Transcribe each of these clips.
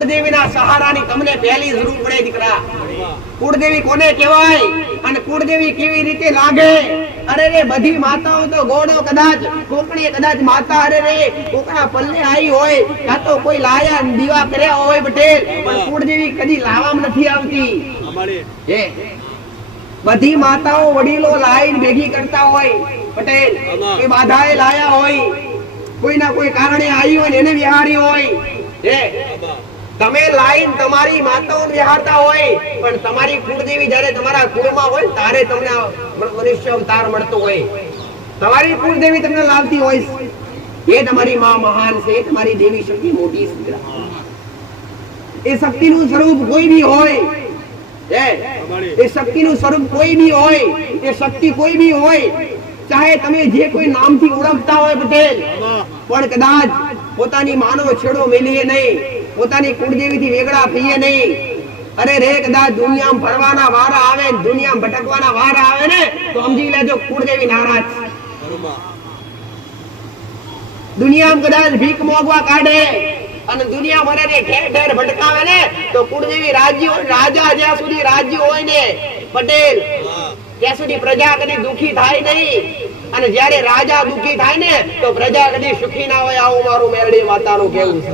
કુળદેવીના સહારાની તમને પહેલી જરૂર પડે દીકરા. કુળદેવી કોને કહેવાય અને કુળદેવી કેવી રીતે લાગે? અરે રે બધી માતાઓ તો ગોળો કદાચ કોકણી કદાચ માતા અરે રે કોકણા પલ્લે આવી હોય યા તો કોઈ લાયા દીવા કર્યા હોય પટેલ, પણ કુળદેવી કદી લાવવામાં નથી આવતી. એ બધી માતાઓ વડીલો લાઈન ભેગી કરતા હોય પટેલ, કે બાધાએ લાયા હોય, કોઈના કોઈ કારણે આવી હોય એને વિહારી હોય. એ તમે લાઈન તમારી માતાઓને વિહારતા હોય, પણ તમારી કુળદેવી જ્યારે તમારા કુળમાં હોય ત્યારે તમને મનુષ્ય અવતાર મળતો હોય. તમારી કુળદેવી તમને લાવતી હોય, એ તમારી માં મહાન છે, એ તમારી દેવી શક્તિ મોટી છે. એ શક્તિનું સ્વરૂપ કોઈ બી હોય, એ શક્તિનું સ્વરૂપ કોઈ બી હોય, એ શક્તિ કોઈ બી હોય, ચાહે તમે જે કોઈ નામથી ઓળખતા હોય પટેલ, પણ કદાચ પોતાની માનો છેડો મેલીએ નહીં, પોતાની કુળદેવીથી વેગળા થઈએ નહીં. અરે રે કદાચ દુનિયામાં ફરવાના વારા આવે, દુનિયામાં ભટકવાના વારા આવે ને તો સમજી લેજો કુળદેવી નારાજ. દુનિયામાં કદાચ ભીખ મોગવા કાઢે અને દુનિયા મને ઠેર ઠેર ભટકાવે ને તો કુળદેવી રાજા જ્યાં સુધી રાજ્ય હોય ને પટેલ ત્યાં સુધી પ્રજા કદી દુખી થાય નહીં, અને જ્યારે રાજા દુખી થાય ને તો પ્રજા કદી સુખી ના હોય. આવું મારું મેરડી માતાનું કહેવું છે.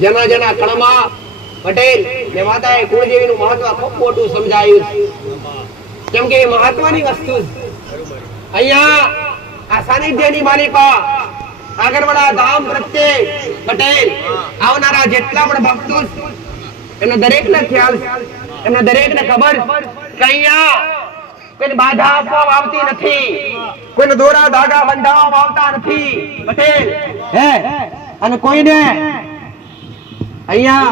જના જના કણમાં પટેલ ને માતાએ કુળદેવીનું મહત્વ ખૂબ મોટું સમજાયું છે, કેમ કે એ મહત્વની વસ્તુ અહીંયા આ સાનિધ્યની માલિકા આગળવાળા ધામ પ્રત્યે પટેલ આવનારા જેટલા પણ ભક્તો એમને દરેકને ખ્યાલ, એમને દરેકને ખબર કે અહીંયા કોઈ બાધા આપવામાં આવતી નથી, કોઈને દોરા ધાગા બંધાવવામાં આવતા નથી પટેલ. હે અને કોઈને અહીંયા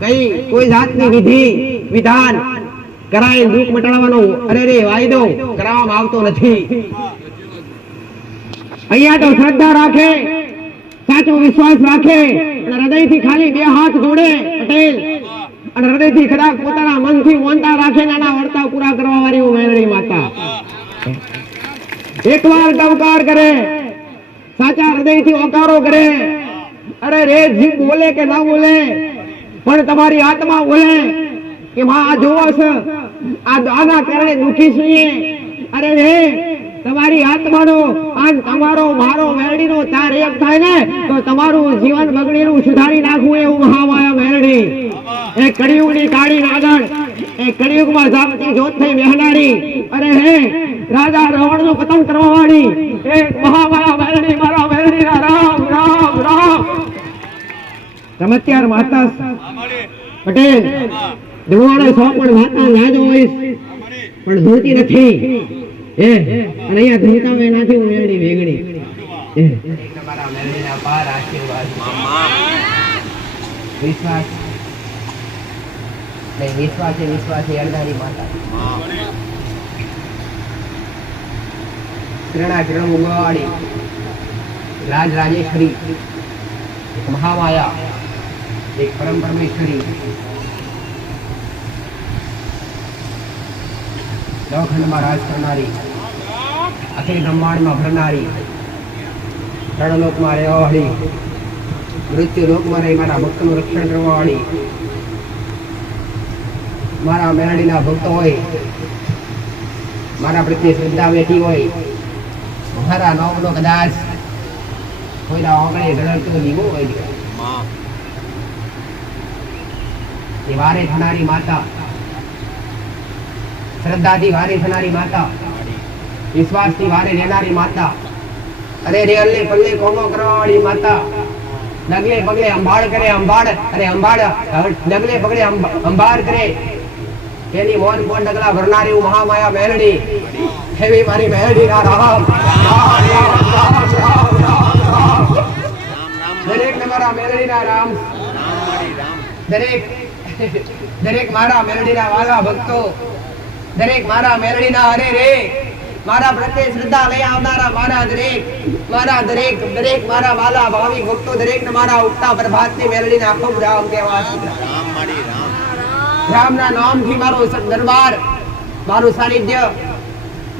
કઈ કોઈ જાતની વિધિ વિધાન કરાય દુઃખ મટાડવાનો અરે રે વાયદો કરાવવામાં આવતો નથી. અહીંયા તો શ્રદ્ધા રાખે, સાચો વિશ્વાસ રાખે અને હૃદયથી ખાલી બે હાથ જોડે પટેલ, અને હૃદયથી કદાચ પોતાના મનથી મોનતા રાખે ને આના વર્તાવ પૂરા કરવા વાળી મેરડી માતા એકવાર ટવકાર કરે, સાચા હૃદયથી ઓકારો કરે. અરે રે જીભ બોલે કે ના બોલે, પણ તમારી આત્મા બોલે કે માં આ જોવો છે, આના કારણે દુખી છીએ. અરે રે તમારી આત્માનો આજ તમારો મારો મેરડીનો તાર એક થાય ને તો તમારું જીવન બગડેલું સુધારી નાખવું એવું મહામાયા મેરડી. એ કળિયુગની કાળી નાગણ, એ કળિયુગમાં જાગતી જ્યોત થઈ વહેનારી, અરે હે રાજા રાવણનો પતન કરવા વાળી એ મહામાયા મેરડી મારા મેરડીના રામ રામ રામ. ચમત્કાર માતા પટેલ ધુવાડે સો પણ માતા નાજો હોય પણ ધૂતી નથી. એ અને અહીંયા ધૂતાવે નાથી હું મેરડી વેગડી. તમારા મેરડીના પાર આશીર્વાદ વિશ્વાસ નહીં, વિશ્વાસ અડધારી માતા કિરણા કિરણ ઉગવાડી રાજ રાજેશ્વરી મહામાયા એક પરમ પરમેશ્વરી નવખંડમાં રાજ કરનારી, અખિલ બ્રહ્માંડમાં ભરનારી, રણલોકમાં રહેવાવાળી, મૃત્યુ લોકમાં રહી મારા ભક્તોનું રક્ષણ કરવાવાળી, મારા મેરડીના ભક્તો હોય, મારા પ્રત્યે શ્રદ્ધા બેઠી હોય, મારા નવનો કદાચ કોઈના આંગણે ધડકતો દીવો હોય, એ વારે થનારી માતા, શ્રદ્ધાથી વારે થનારી માતા, વિશ્વાસથી વારે રહેનારી માતા, અરે રે અલ્લે પલ્લે કોમો કરવાવાળી માતા, ડગલે પગલે અંબાળ કરે, અંબાળ અરે અંબાળ ડગલે પગલે અંબાળ કરે, એની મોન કોણ ડગલા ભરનારી હું મહામાયા મેરડી. એવી મારી મેરડીના રામ દરેક ને મારા મેરડીના રામ. દરેક મારા મેરડીના વાલા ભક્તો, દરેક મારા મેરડીના અરે રે મારા પ્રત્યે શ્રદ્ધા લઈ આવનારા મારા દરેક મારા વાલા ભાવિક ભક્તો દરેક ને મારા ઉગતા પ્રભાતની મેરડીના ખૂબ રામ કહેવા. રામના નામથી મારો દરબાર, મારું સાનિધ્ય,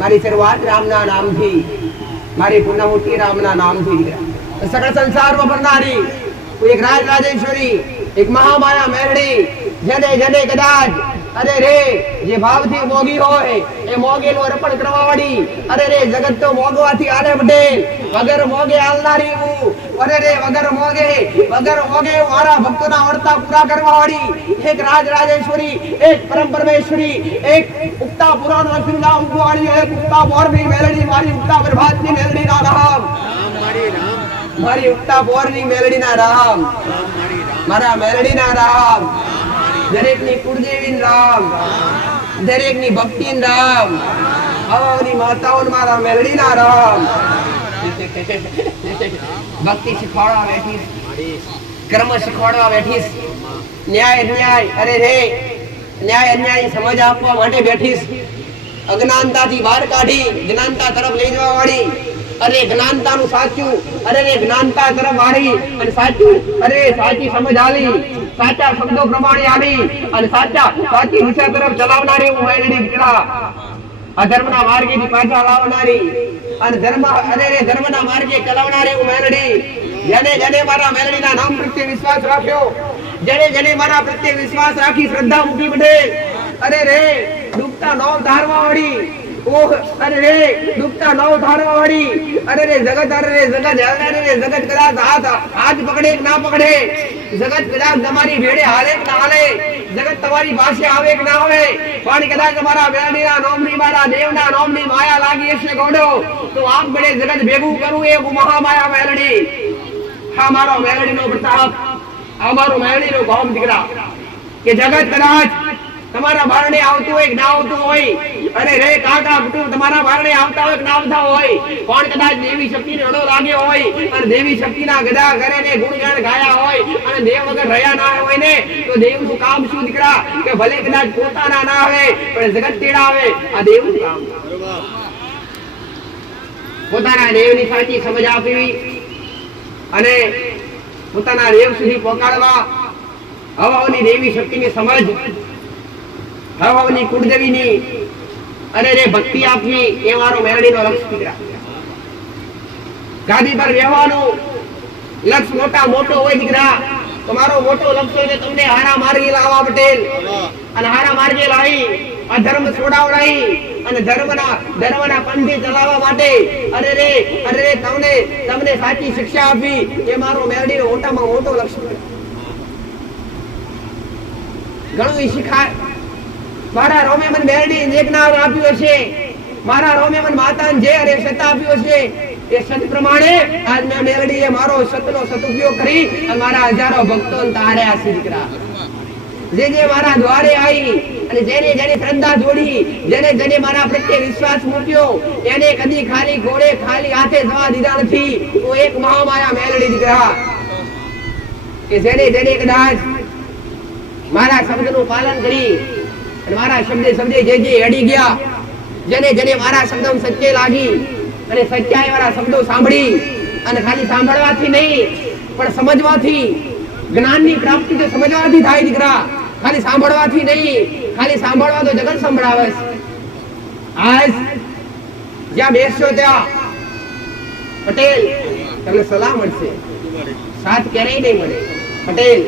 મારી શરૂઆત રામના નામથી. મારી પૂર્ણમૂર્તિ રામના નામથી સકળ સંસારમાં ભરનારી એક રાજ રાજેશ્વરી એક મહામાયા મેરડી જેને જેને કદાચ અરે રે જે ભાવથી મોગી હોય એ મોગેનું અર્પણ કરવા વાળી અરે રે જગત તો મોગવાથી આલે પટેલ વગર મોગે આલનારી હું અરે રે વગર મોગે મારા ભક્તોના વર્તા પૂરા કરવા વાળી એક રાજ રાજેશ્વરી એક પરમ પરમેશ્વરી એક ઉક્તા પુરાણ લક્ષ્મી નામ વાળી એક ઉક્તા મોરની મેલડી મારી ઉક્તા પ્રભાતની મેલડી ના રામ મારી ઉક્તા મોરની મેલડી ના રામ મારા મેલડી ના રામ દરેક ની કુળદેવી રામ દરેક ની ભક્તિ રામ આવની માતાઓ મારા મેલડી ના રામ ભક્તિ શીખવાડવા બેઠી કર્મ શીખવાડવા બેઠી ન્યાય ન્યાય અરે રે ન્યાય અન્યાય સમજ આપવા માટે બેઠી અજ્ઞાનતાથી બહાર કાઢી જ્ઞાનતા તરફ લઈ જવા વાળી અરે જ્ઞાનતાનું સાચું અરે રે જ્ઞાનતા તરફ વાળી અને સાચું અરે સાચી સમજ આલી સાચા શબ્દો પ્રમાણે આવી અને સાચી દિશા તરફ ચલાવનારી હું મેલડી દીકરા અધર્મના માર્ગેથી પાછા લાવનારી અને ધર્મના માર્ગે ચલાવનારી હું મેલડી જેને મારા મેલડીના નામ પ્રત્યે વિશ્વાસ રાખ્યો જેને મારા પ્રત્યે વિશ્વાસ રાખી શ્રદ્ધા મૂકી પડે અરે રે ડૂબતા નવ ધારવા વાળી ઓહ અરે રે ડૂબતા નવ ધારવા વાળી અરે રે જગત જગત કદાચ હાથ પકડે કે ના પકડે જગત કદાચ તમારી ભેડે હાલે કે ના હાલે જગત તમારી પાસે આવે કે ના આવે પણ કદાચ તમારા મેલડીના નામની મારા દેવના નામની માયા લાગી હશે ગોડો તો આમ બડે જગત ભેગું કરું એ મહામાયા મેલડી હા મારો મેલડીનો પ્રતાપ આ મારો મેલડીનો ગામ દીકરા કે જગત કદાચ તમારા બારણે આવતું હોય કે ના આવતું હોય અરે રે કાકા કુટુંબ તમારા બારણે આવતા હોય કે ના આવતા હોય પણ કદાચ દેવી શક્તિને અડો લાગ્યો હોય અને દેવી શક્તિના ગદા કરે ને ગુણગાન ગાયા હોય અને દેવ વગર રહ્યા ના હોય ને તો દેવનું કામ શું દીકરા કે ભલે કદાચ પોતાના ના આવે પણ જગત તેડા આવે આ દેવનું કામ પોતાના દેવની સાચી સમજ આપવી અને પોતાના દેવ સુધી પહોંચાડવા હવાની દેવી શક્તિની સમજ હવાની કુળદેવીની અરે રે ભક્તિ આપવી એ મારો મેલડીનો લક્ષ્ય દીકરા ગાદી પર રહેવાનું લક્ષ્ય મોટો હોય દીકરા તમારો મોટો લક્ષ્ય છે તમને હારા માર્ગે લાવવા પટેલ અને હારા માર્ગે લાવી અધર્મ છોડાવડાવી અને ધર્મના પંથે ચલાવવા માટે અરે રે તમને સાચી શિક્ષા આપી એ મારો મેલડીનો મોટામાં મોટો લક્ષ્ય ઘણું શીખાય મારા રોમે મન મેલડી એક નામ આપ્યું હશે મારા રોમે મન માતાને જે અરે સત આપ્યું હશે એ સત પ્રમાણે આજ મેં મેલડી એ મારો સતનો સદુપયોગ કરી અને મારા હજારો ભક્તોને તાર્યા છે દીકરા જે મારા દ્વારે આવી અને જેને શ્રદ્ધા જોડી જેને મારા પ્રત્યે વિશ્વાસ મૂક્યો એને કદી ખાલી ઘોડે ખાલી હાથે જવા દીધા નથી તો એક મહામાયા મેલડી દીકરા કે જેને કદાચ મારા શબ્દનું પાલન કરી મારા શબ્દે જે અડી ગયા જેને મારા શબ્દો સત્ય લાગી અને સચ્ચાઈ વાળા શબ્દો સાંભળી અને ખાલી સાંભળવાથી નહીં પણ સમજવાથી જ્ઞાનની પ્રાપ્તિ તો સમજવાથી થાય દીકરા ખાલી સાંભળવાથી નહીં ખાલી સાંભળવા તો જગત સંભળાવે આજ જ્યાં બેસશો ત્યાં પટેલ તમને સલાહ મળશે સાથ ક્યારેય નહીં મળે પટેલ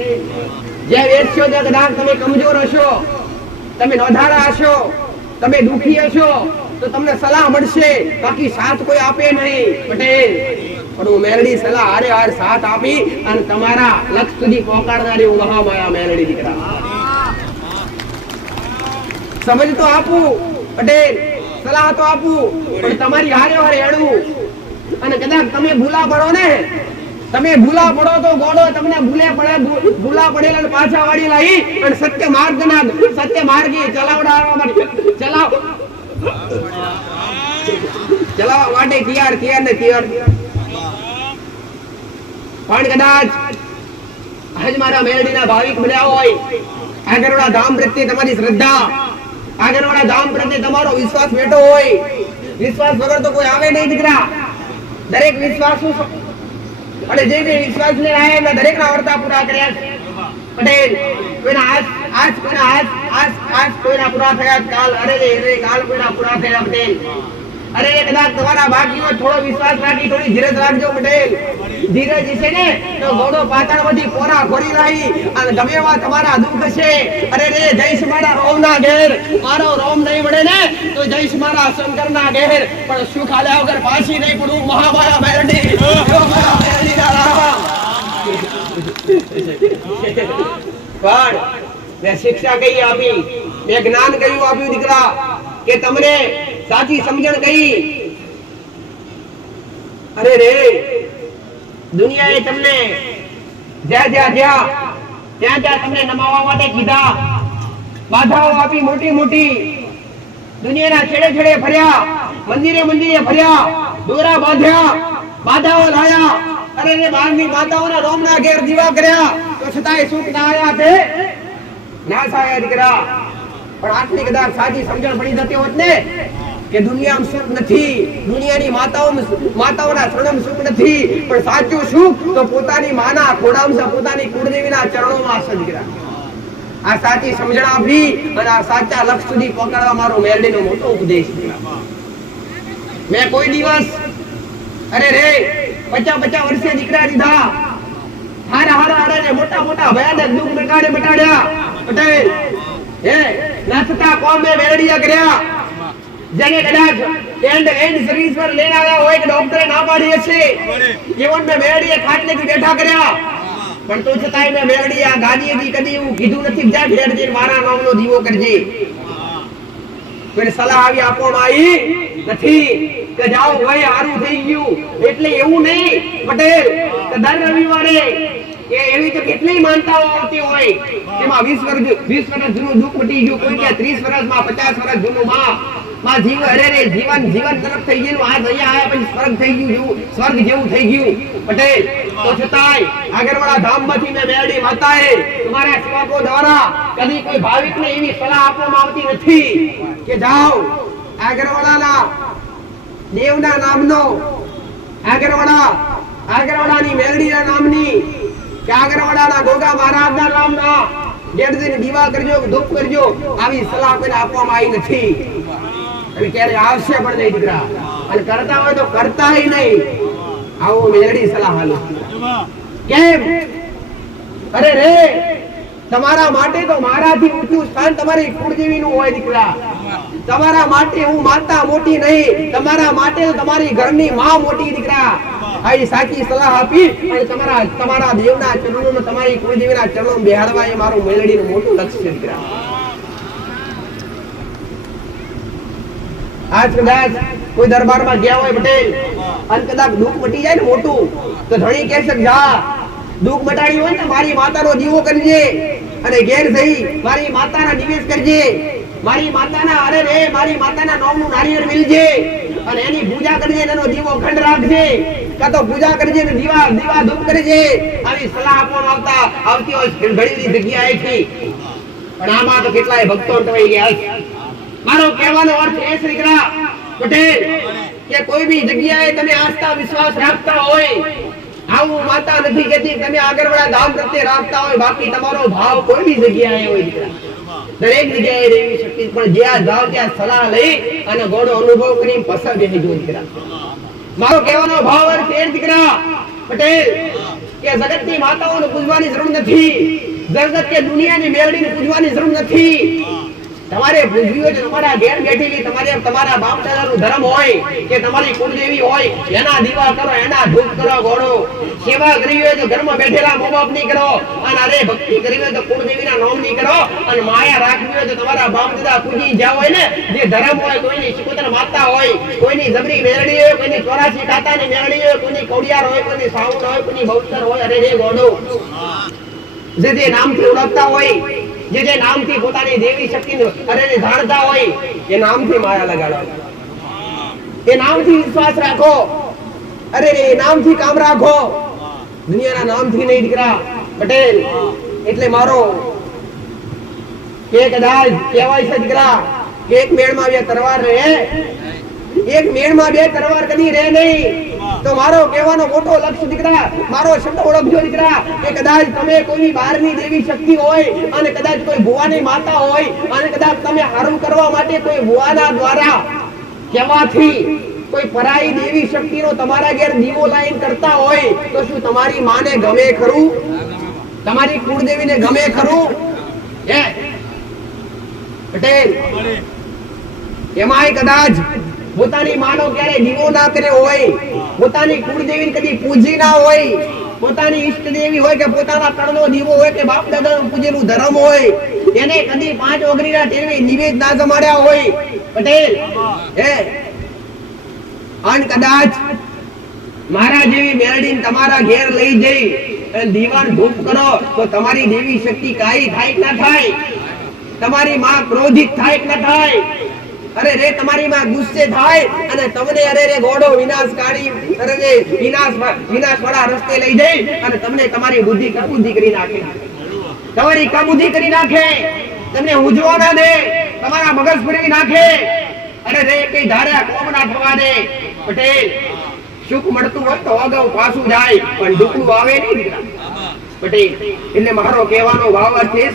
જ્યાં બેસશો ત્યાં કદાચ તમે કમજોર હશો તમે નોંધારા હશો તમે દુખી હશો તો તમને સલાહ મળશે બાકી સાથ કોઈ આપે નહીં પટેલ પણ હું મેલડી સલાહ હારે સાથ આપી અને તમારા લક્ષ્ય સુધી પહોંચાડનારી હું મહામાયા મેલડી દીકરા સમજ તો આપું પટેલ સલાહ તો આપું પણ તમારી હારે હેડવું અને કદાચ તમે ભૂલા પડો ને તમે ભૂલા પડો તો ગોળો તમને ભૂલા પડેલા પાછા વાળી લાવી અને સત્ય માર્ગે ચલાવવા માટે તૈયાર પણ કદાચ આજ મારા મેલડીના ભાવિક બન્યા હોય આગળવાળા ધામ પ્રત્યે તમારી શ્રદ્ધા આગળવાળા ધામ પ્રત્યે તમારો વિશ્વાસ બેઠો હોય વિશ્વાસ વગર તો કોઈ આવે નહીં દીકરા દરેક વિશ્વાસ અને જે વિશ્વાસ ને આયા દરેકના વર્તા પૂરા કર્યા પટેલ કોઈના આજ કોઈના પૂરા થયા કાલ અરે કાલ કોઈના પૂરા થયા પટેલ અરે કદાચ તમારા બાકી હોય થોડો વિશ્વાસ રાખી થોડી ધીરજ રાખજો પટેલ. ધીરજ છે ને તો ઘોડો પાતાળમાંથી પોરા ખોરી લાવી અને ગમે એવા તમારા દુઃખ છે. અરે રે જઈશ મારા રોમના ઘેર, મારો રોમ નહીં મળે ને તો જઈશ મારા શંકરના ઘેર, પણ સુખ આલ્યા વગર પાછી નહીં પડું મહામાયા મેરડી. પણ મેં શિક્ષા કઈ આપી, મેં જ્ઞાન કયું આપ્યું દીકરા કે તમને સાચી સમજણ કઈ. અરે રે દુનિયાએ તમને જ્યાં ત્યાં તમને નમાવા માટે કીધા, બાધાઓ આપી મોટી મોટી, દુનિયાના છેડે છેડે ફર્યા, મંદિરે ફર્યા, દોરા બાંધ્યા, બાધાઓ લાયા. અરે રે બારની માતાઓના રોમના ઘેર દીવા કર્યા તો છતાંય સુખ ના આયા તે નાશ આયા દીકરા. પણ આટલી કદાચ સાચી સમજણ પડી જતી હોત ને કે દુનિયામાં સુખ નથી, દુનિયાની માતાઓના ચરણમાં સુખ નથી, પણ સાચું સુખ તો પોતાની માના ખોડામાં, પોતાની કુળદેવીના ચરણોમાં છે દીકરા. આ સાચી સમજણ આપી અને આ સાચા લક્ષ્ય સુધી પહોંચાડવા મારો મેરડીનો મોટો ઉપદેશ. મેં કોઈ દિવસ અરે રે 50 વર્ષે દીકરા દીધા, હારા મોટા ભયાનક દુઃખ મટાડ્યા પટેલ. હે નાથતા કોમે મેરડીયા કર્યા, જેને કદાચ એન્ડ સર્વિસ પર લઈને આવ્યા હોય કે ડોક્ટરે ના પાડી હશે એવન મેં મેરડીએ ખાટલે બેઠા કર્યા. પણ તો છતાંય મેં મેરડીયા ગાદીએથી કદી એવું કીધું નથી જા ઘેર જઈને મારા નામનો દીવો કરજે. કોઈ સલાહ આવી આપવામાં આવી નથી કે જાઓ ભાઈ હારું થઈ ગયું. એટલે એવું નહીં પટેલ કે દર રવિવારે એ એવી તો કેટલી માનતાઓ આવતી હોય તેમાં 20 વર્ષ જૂનું દુઃખ મટી ગયું, કોઈ કે 30 વર્ષમાં 50 વર્ષ જૂનું માં જીવ અરે રે જીવન તરફ થઈ ગયું, આ દયા આયા પછી સ્વર્ગ જેવું થઈ ગયું પટેલ. તો છતાંય આગરવાડા ધામમાંથી મેં મેરડી માતાએ તમારા સેવકો દ્વારા કદી કોઈ ભાવિકને એવી સલાહ આપવામાં આવતી નથી કે જાઓ આગરવાડાના દેવના નામનો, આગરવાડાની મેરડીના નામની કે આગરવાડાના ગોગા મહારાજના નામના જેડજીને દીવા કરજો, ધૂપ કરજો, આવી સલાહ કોઈને આપવામાં આવી નથી અને ક્યારે આવશે પણ નહીં દીકરા. અને કરતા હોય તો કરતાય નહીં. આવો મેરડી સલાહ હાલો. કેમ? અરે રે તમારા માટે તો મારાથી ઊંચું સ્થાન તમારી કુળદેવીનું હોય દીકરા. તમારા માટે હું માતા મોટી નહીં, તમારા માટે તો તમારી ઘરની માં મોટી દીકરા. આવી સાચી સલાહ આપી અને તમારા દેવના ચરણોમાં, તમારી કુળદેવીના ચરણોમાં બેહાડવા એ મારું મેલડીનું મોટું લક્ષ્ય છે દીકરા. આજ કદાચ કોઈ દરબારમાં ગયા હોય પટેલ અને કદાચ દુઃખ મટી જાય ને મોટું તો ધણી કહેશે જા દુઃખ મટાડી હોય ને મારી માતાનો દીવો કરજે અને ઘેર જઈ મારી માતાના નિવેશ કરજે, મારી માતાના નામનું નારિયેળ મિલજે અને એની પૂજા કરજે, એનો દીવો ખંડ રાખજે, કાં તો પૂજા કરજે ને દીવા ધૂપ કરજે. આવી સલાહ આપવામાં આવતી હોય ઘણી જગ્યાએથી. પણ આમાં તો કેટલાય ભક્તો ટવાઈ ગયા. મારો કહેવાનો અર્થ એ છે દીકરા પટેલ કે કોઈ બી જગ્યાએ તમે આસ્થા વિશ્વાસ રાખતા હોય, આવું માતા નથી કહેતી તમે આગળવાળા ધામ પ્રત્યે રાખતા હોય, બાકી તમારો ભાવ કોઈ બી જગ્યાએ હોય દીકરા, દરેક જગ્યાએ રહેવી શક્તિ. પણ જ્યાં જાવ ત્યાં સલાહ લઈ અને ગોળો અનુભવ કરી પસાર બેસી જો દીકરા. મારો કહેવાનો ભાવ અર્થ એ દીકરા પટેલ કે જગતની માતાઓને પૂજવાની જરૂર નથી, જગત કે દુનિયાની મેરડીને પૂજવાની જરૂર નથી. તમારે પૂજવી હોય તમારા ઘેર બેઠેલી તમારા બાપ દાદાનું ધર્મ હોય કે તમારી કુળદેવી હોય એના દીવા કરો, એના ધૂપ કરો, ગોળો સેવા કરવી હોય તો ઘરમાં બેઠેલા મા બાપ ની કરો, અને અરે ભક્તિ કરવી હોય તો કુળદેવીના નામ ની કરો, અને માયા રાખવી હોય તો તમારા બાપ દાદા પૂજી જ્યાં હોય ને જે ધર્મ હોય, કોઈની સિકોતર માતા હોય, કોઈની જબરી મેરડી હોય, કોઈની 84 કાતાની મેરડી હોય, કોઈની કૌડિયાર હોય, કોઈની સાઉન્ડ હોય, કોઈની બહુચર હોય, અરે રે ગોડો જે નામથી ઓળખતા હોય, જે નામથી પોતાની દેવી શક્તિને અરે જાણતા હોય એ નામથી માયા લગાડો, એ નામથી વિશ્વાસ રાખો, અરે એ નામથી કામ રાખો, દુનિયાના નામથી નહીં દીકરા પટેલ. એટલે મારો કે કદાચ કહેવાય છે દીકરા કે એક મેળમાં બે તરવાર રહે, એક મેળમાં બે તરવાર કદી રહે નહીં. તો મારો કહેવાનો મોટો લક્ષ્ય દીકરા, મારો શબ્દ ઓળખજો દીકરા કે કદાચ તમે કોઈ બહારની દેવી શક્તિ હોય અને કદાચ કોઈ ભુવાની માતા હોય અને કદાચ તમે હારું કરવા માટે કોઈ ભુવાના દ્વારા કેવાથી કોઈ પરાઈ દેવી શક્તિનો તમારા ઘેર દીવો લાઈન કરતા હોય તો શું તમારી માને ગમે ખરું? તમારી કુળદેવીને ગમે ખરું? હે પટેલ, એમાંય કદાચ પોતાની માનો ક્યારે દીવો ના કર્યો હોય, પોતાની કુળદેવીને કદી પૂજી ના હોય, પોતાની ઈષ્ટ દેવી હોય કે પોતાના તળનો દીવો હોય કે બાપ દાદાનું પૂજેલું ધર્મ હોય, એને કદી 5 ઓગરીના ટેવે નિવેદ ના જમાડ્યા હોય પટેલ, હે અન કદાચ મારા જેવી મેરડીને તમારા ઘેર લઈ જઈ અને દીવાન ધૂપ કરો તો તમારી દેવી શક્તિ કાઈ થાય કે ના થાય? તમારી માં ક્રોધિત થાય કે ના થાય? અરે રે તમારી માં ગુસ્સે થાય અને તમને અરે રે ગોડો વિનાશકારી અરે રે વિનાશ વાળા રસ્તે લઈ જઈ અને તમને તમારી બુદ્ધિ કાબૂદી કરી નાખે, તમારી કાબૂદી કરી નાખે, તમને ઉજવા ના દે, તમારા મગજ ફેરવી નાખે, અરે રે કઈ ધારા કોમ ના થવા દે પટેલ. સુખ મળતું હોય તો અગાઉ પાછું જાય પણ દુઃખ આવે નહીં દીકરા પટેલ. એટલે મારો કહેવાનો ભાવ છે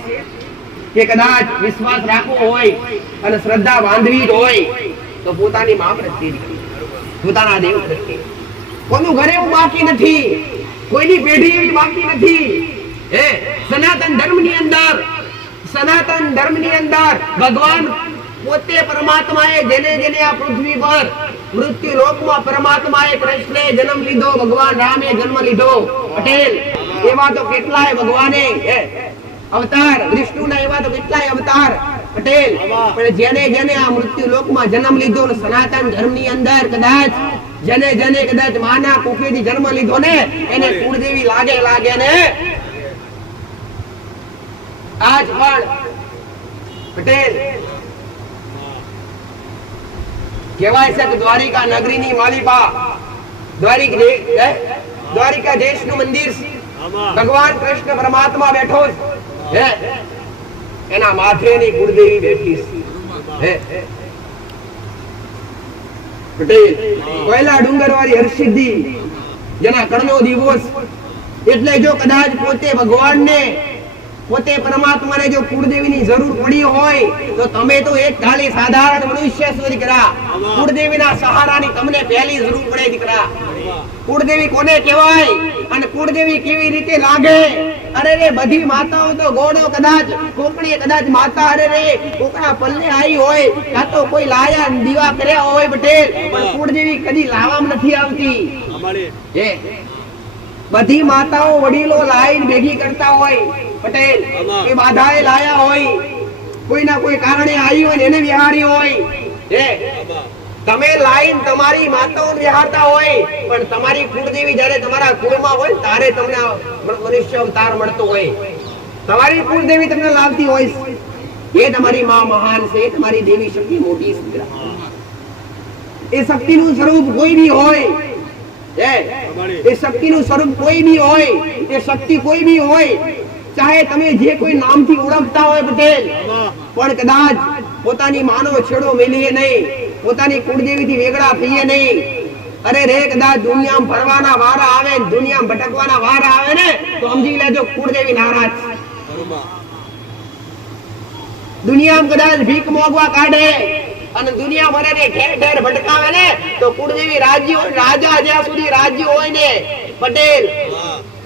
કે કદાચ વિશ્વાસ રાખવો હોય અને શ્રદ્ધા બાંધવી હોય તો પોતાની મા પ્રત્યે, પોતાના દેવ પ્રત્યે. કોઈનું ઘરે એવું બાકી નથી, કોઈની પેઢી એવી બાકી નથી. હે સનાતન ધર્મની અંદર ભગવાન પોતે પરમાત્માએ જેને આ પૃથ્વી પર મૃત્યુ લોકમાં પરમાત્માએ કૃષ્ણે જન્મ લીધો, ભગવાન રામે જન્મ લીધો પટેલ. એવા તો કેટલાય ભગવાને અવતાર, વિષ્ણુના એવા તો કેટલાય અવતાર પટેલ. પણ જેને આ મૃત્યુ લોકમાં જન્મ લીધો ને સનાતન ધર્મની અંદર કદાચ જેને કદાચ માના કુખેથી જન્મ લીધો ને એને કુળદેવી લાગે ને આજ પણ પટેલ કહેવાય છે કે દ્વારિકા નગરીની માલિકા, દ્વારિકા દેશનું મંદિર, ભગવાન કૃષ્ણ પરમાત્મા બેઠો છે, એના માથેની કુળદેવી બેઠી છે પટેલ. કોયલા ડુંગરવાળી હરસિદ્ધિ જેના કણનો દિવસ. એટલે જો કદાચ પોતે ભગવાનને, પોતે પરમાત્માને જો કુળદેવીની જરૂર પડી હોય તો તમે તો એક ખાલી સાધારણ મનુષ્ય છો દીકરા. કુળદેવીના સહારાની તમને પહેલી જરૂર પડે દીકરા. કુળદેવી કોને કહેવાય અને કુળદેવી કેવી રીતે લાગે? અરે રે બધી માતાઓ તો ગોળો કદાચ કોકણી કદાચ માતા અરે રે કોકણા પલ્લે આવી હોય કાં તો કોઈ લાયા દીવા કર્યા હોય પટેલ, પણ કુળદેવી કદી લાવવામાં નથી આવતી. હે બધી માતાઓ વડીલો લાઈન ભેગી કરતા હોય પટેલ, એ બાધાએ લાયા હોય, કોઈના કોઈ કારણે આવી હોય એને વિહારી હોય. હે તમે લાઈન તમારી માતાઓને વિહારતા હોય પણ તમારી કુળદેવી જ્યારે તમારા કુળમાં હોય ત્યારે તમને મનુષ્ય અવતાર મળતો હોય, તમારી કુળદેવી તમને લાવતી હોય. એ તમારી માં મહાન છે, તમારી દેવી શક્તિ મોટી છે. એ શક્તિનું સ્વરૂપ કોઈ બી હોય, એ શક્તિનું સ્વરૂપ કોઈ બી હોય, એ શક્તિ કોઈ બી હોય, ચાહે તમે જે કોઈ નામથી ઓળખતા હોય પટેલ, પણ કદાચ પોતાની માનો છેડો મેલીએ નહીં, પોતાની કુળદેવીથી વેગળા થઈએ નહીં. અરે રે કદાચ દુનિયામાં ફરવાના વારા આવે, દુનિયામાં ભટકવાના વારા આવે ને તો સમજી લેજો કુળદેવી નારાજ. દુનિયામાં કદાચ ભીખ મોગવા કાઢે અને દુનિયા મને ઠેર ઠેર ભટકાવે ને તો કુળદેવી રાજા જ્યાં સુધી રાજ્ય હોય ને પટેલ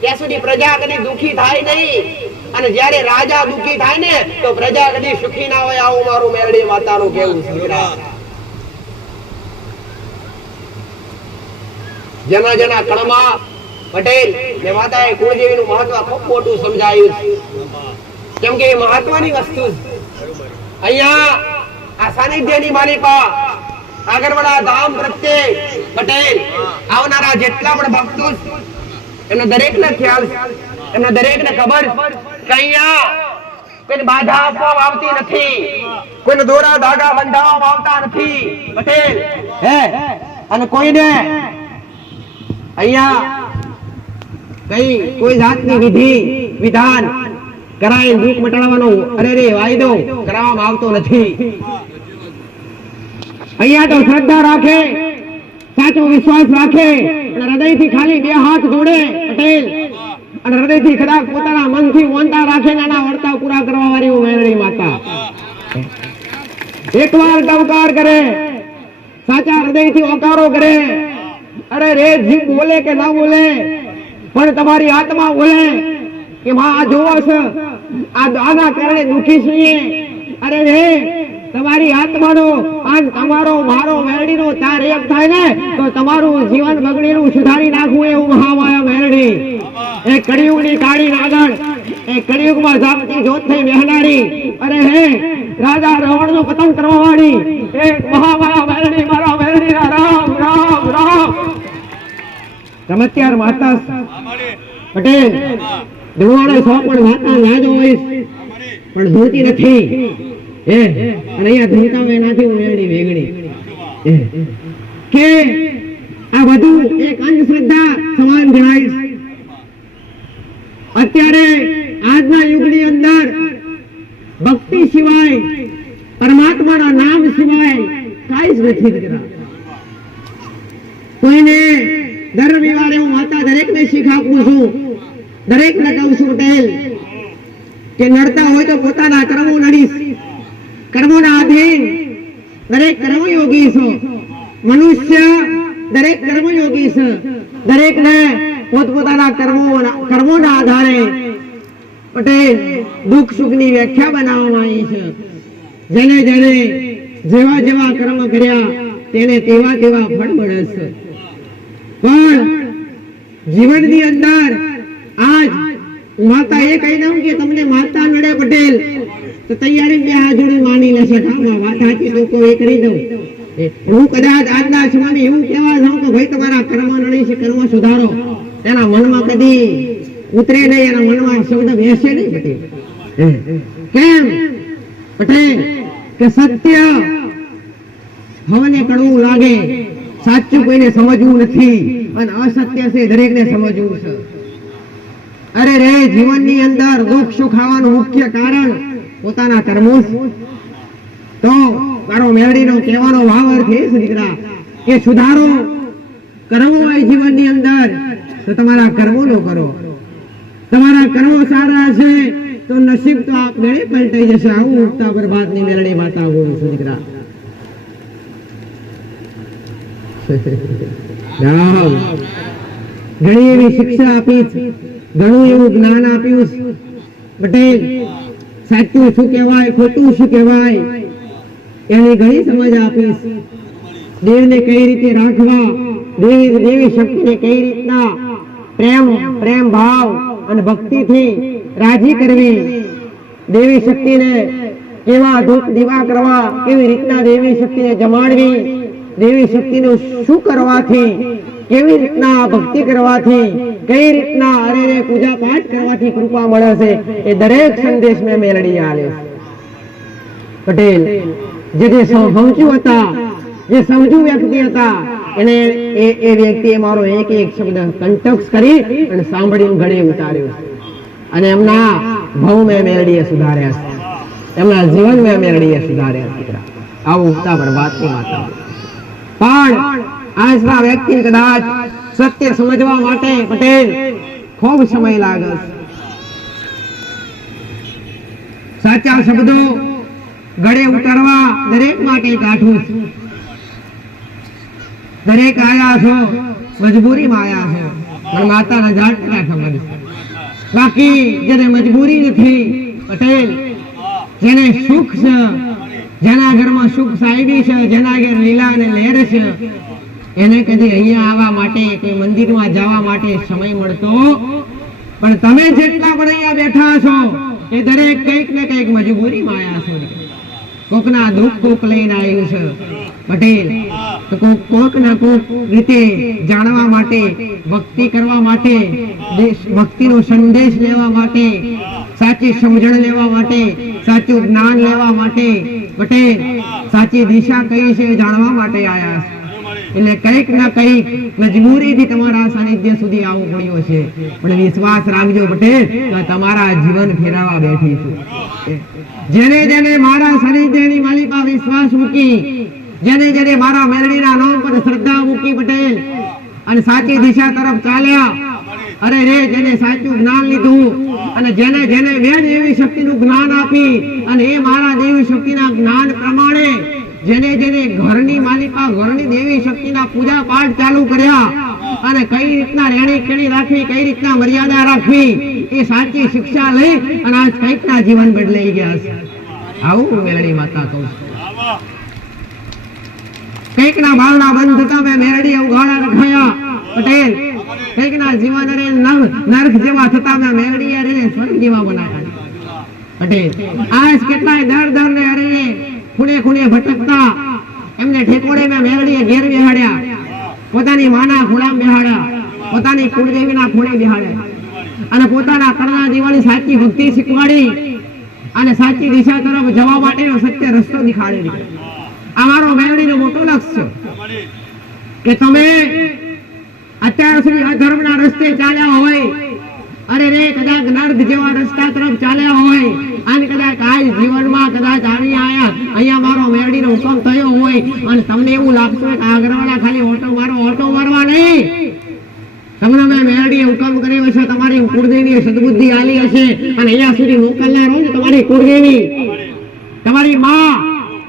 ત્યાં સુધી પ્રજા કદી દુખી થાય નહીં. અને જ્યારે રાજા દુખી થાય ને તો પ્રજા કદી સુખી ના હોય. આવું મારું મેરડી માતાનું કહેવું છે. જેના કણમાં પટેલ ને માતાએ કુળદેવીનું મહત્વ ખૂબ મોટું સમજાયું છે, કેમ કે એ મહત્વની વસ્તુ છે. અહીંયા આ સાનિધ્યની માલિકા આગળવાળા ધામ પ્રત્યે પટેલ આવનારા જેટલા પણ ભક્તો એમને દરેકને ખ્યાલ, એમને દરેકને ખબર કે અહીંયા કોઈ બાધા આપવામાં આવતી નથી, કોઈને દોરા ધાગા બંધાવવામાં આવતા નથી પટેલ. હે અને કોઈને અહીંયા કોઈ જાતની વિધિ વિધાન કરાય દુઃખ મટાડવાનો અરે રે વાયદો કરવામાં આવતો નથી. અહીંયા તો શ્રદ્ધા રાખે, સાચો વિશ્વાસ રાખે અને હૃદયથી ખાલી 2 હાથ જોડે પટેલ અને હૃદયથી કદાચ પોતાના મનથી મોનતા રાખે નાના વર્તાવ પૂરા કરવા વાળી મેરડી માતા. એકવાર ટવકાર કરે સાચા હૃદયથી ઓકારો કરે, અરે રે જીભ બોલે કે ના બોલે, પણ તમારી આત્મા બોલે કે માં આ જોવો છે, આના કારણે દુખી છીએ. અરે રે તમારી આત્માનો અને તમારો મારો મેરડીનો તાર એક થાય ને તો તમારું જીવન બગડેલું સુધારી નાખવું એવું મહામાયા મેરડી. એ કળિયુગની કાળી નાગણ, એ કળિયુગમાં જાગતી જ્યોત થઈ વહેનારી, અરે હે રાજા રાવણનો પતન કરવા વાળી એક મહામાયા મેરડી, મારા મેરડીના રામ રામ રામ. ચમત્કાર માતા પટેલ ધુવાડે સો પણ માતા ના જોઈશ પણ ધોતી નથી. અને અહીંયા ધૂમતા એનાથી મેળડી વેગડી કે આ બધું એક અંધશ્રદ્ધા સમાન જણાય. અત્યારે આજના યુગની અંદર ભક્તિ સિવાય, પરમાત્માના નામ સિવાય કાંઈ જ નથી દીકરા. કોઈને દર રવિવારે હું માતા દરેકને શીખ આપું છું, દરેકને કહું છું પટેલ કે નડતા હોય તો પોતાના કર્મો નડીશ. કર્મોના આધીન દરેક કર્મયોગી છો. મનુષ્ય દરેક કર્મયોગી છે. દરેકને પોતપોતાના કર્મોના આધારે પટેલ દુઃખ સુખની વ્યાખ્યા બનાવવામાં આવી છે. જેને જેને જેવા જેવા કર્મ કર્યા તેને તેવા તેવા ફળ મળે છે. પણ જીવનની અંદર આજ માતા એ કહી દઉં કે તમને માતા નડે પટેલ તો તૈયારી બે હાથ જોડી માની લેશે. વાત સાચી તો કોઈ કરી દઉં. હું કદાચ આજના સમયમાં એવું કહેવા જાઉં કે ભાઈ તમારા કર્મ નડી છે, કર્મ સુધારો, એના મનમાં કદી ઉતરે નહીં, એના મનમાં શબ્દ બેસે નહીં પટેલ. કેમ પટેલ કે સત્ય હવને કડવું લાગે, સાચું કોઈને સમજવું નથી અને અસત્ય છે દરેકને સમજવું છે. અરે રે જીવનની અંદર દુઃખ સુખ આવવાનું મુખ્ય કારણ પોતાના કર્મો. તો મારો મેળડીનો કહેવાનો ભાવ અર્થ એ છે દીકરા કે સુધારો કરવો હોય જીવનની અંદર તો તમારા કર્મોનો કરો. તમારા કર્મો સારા હશે તો નસીબ તો આપમેળે પલટાઈ જશે. આવું ઉગતા બરબાદની મેળડી માતા બોલું છું દીકરા. ઘણી એવી શિક્ષા આપી, ઘણું એવું જ્ઞાન આપ્યું પટેલ. સાચું શું કહેવાય, ખોટું શું કહેવાય એની ઘણી સમજ આપીશ. દેવને કઈ રીતે રાખવા, દેવી શક્તિને કઈ રીતના પ્રેમ ભાવ અને ભક્તિથી રાજી કરવી, દેવી શક્તિને કેવા ધૂપ દીવા કરવા, કેવી રીતના દેવી શક્તિને જમાડવી, દેવી શક્તિનું શું કરવાથી, કેવી રીતના ભક્તિ કરવાથી, કઈ રીતના અરે પૂજા પાઠ કરવાથી કૃપા મળે છે, એ દરેક સંદેશ મેં મેળડી આલે પટેલ. જે સમજુ હતા, જે સમજુ વ્યક્તિ હતા એને એ વ્યક્તિએ મારો એક એક શબ્દ કંટક કરી અને સાંભળીને ઘડે ઉતાર્યો અને એમના ભાવ મેં મેળડીએ સુધાર્યા છે, એમના જીવન મેં મેળડીએ સુધાર્યા છે. આવું ઉગતા બરબાદની માતા. પણ આજના વ્યક્તિ કદાચ સત્ય સમજવા માટે પટેલ ખૂબ સમય લાગે. સાચા શબ્દો ગળે ઉતારવા દરેક માટે કાઠું. દરેક આયા છો મજબૂરીમાં આયા છો, પણ માતાના જાત ક્યાં ખબર છે. બાકી જેને મજબૂરી નથી પટેલ, જેને સુખ છે, જેના ઘરમાં સુખ સાહેબી છે, જેના ઘેર લીલા અને લહેર છે, એને કદી અહીંયા આવવા માટે કે મંદિરમાં જવા માટે સમય મળતો. પણ તમે જેટલા પણ અહીંયા બેઠા છો એ દરેક કંઈક ને કંઈક મજબૂરીમાં આવ્યા છો. કોકના દુઃખ કોક લઈને આવ્યું છે પટેલ, તો કોક ના કોક રીતે જાણવા માટે, ભક્તિ કરવા માટે, ભક્તિનો સંદેશ લેવા માટે, સાચી સમજણ લેવા માટે, સાચું જ્ઞાન લેવા માટે પટેલ, સાચી દિશા કઈ છે જાણવા માટે આવ્યા છે. એટલે કંઈક ના કંઈક મજબૂરીથી તમારા સાનિધ્ય સુધી આવવું પડ્યું છે. પણ વિશ્વાસ રાખજો પટેલ, તમારા જીવન ફેરવવા બેઠી છું. જેને જેને મારા સાનિધ્યની માલિકા વિશ્વાસ મૂકી, જેને જેને મારા મેલડીના નામ પર શ્રદ્ધા મૂકી પટેલ અને સાચી દિશા તરફ ચાલ્યા, અરે રે જેને સાચું જ્ઞાન લીધું અને જેને જેને વેદ દેવી શક્તિનું જ્ઞાન આપી અને એ મારા દેવી શક્તિના જ્ઞાન પ્રમાણે જેને જેને ઘરની માલિકા ઘરની દેવી શક્તિના પૂજા પાઠ ચાલુ કર્યા અને કઈ રીતના રહેણી કેણી રાખવી, કઈ રીતના મર્યાદા રાખવી, એ સાચી શિક્ષા લઈ અને આજ કઈકના જીવન બદલાઈ ગયા છે. આવું મેરડી માતા કહું છું. કઈકના બારણા બંધ થતા મેં મેરડી ઉઘાડા રખાયા પટેલ. કઈકના જીવન અરે નરક જેવા થતા મેં મેરડી અરે સ્વર્ગ જેવા બનાવ્યા પટેલ. આજ કેટલાય દર ને અરે ખૂણે ખૂણે ભટકતા એમને ઠેકોડે મેં મેરડીએ ઘેર બેહાડ્યા, પોતાની માના ખૂણામાં બેહાડ્યા, પોતાની કુળદેવીના ખૂણે બેહાડ્યા અને પોતાના કરણા દીવાની સાચી ભક્તિ શીખવાડી અને સાચી દિશા તરફ જવા માટેનો સત્ય રસ્તો દેખાડી. અમારો મેરડીનો મોટો લક્ષ્ય કે તમે અત્યાર સુધી અધર્મના રસ્તે ચાલ્યા હોય, અરે રે કદાચ નર્ક જેવા રસ્તા તરફ ચાલ્યા હોય અને કદાચ આજ જીવનમાં કદાચ અહીંયા મારો મેરડીનો હુકમ થયો હોય અને તમને એવું લાગતું કે આગળવાળા ખાલી ઓટો મારવા નહીં, તમને મેં મેરડીએ હુકમ કર્યો હશે, તમારી કુળદેવીએ સદબુદ્ધિ આલી હશે અને અહીંયા સુધી મોકલનાર હોય ને તમારી કુળદેવી, તમારી માં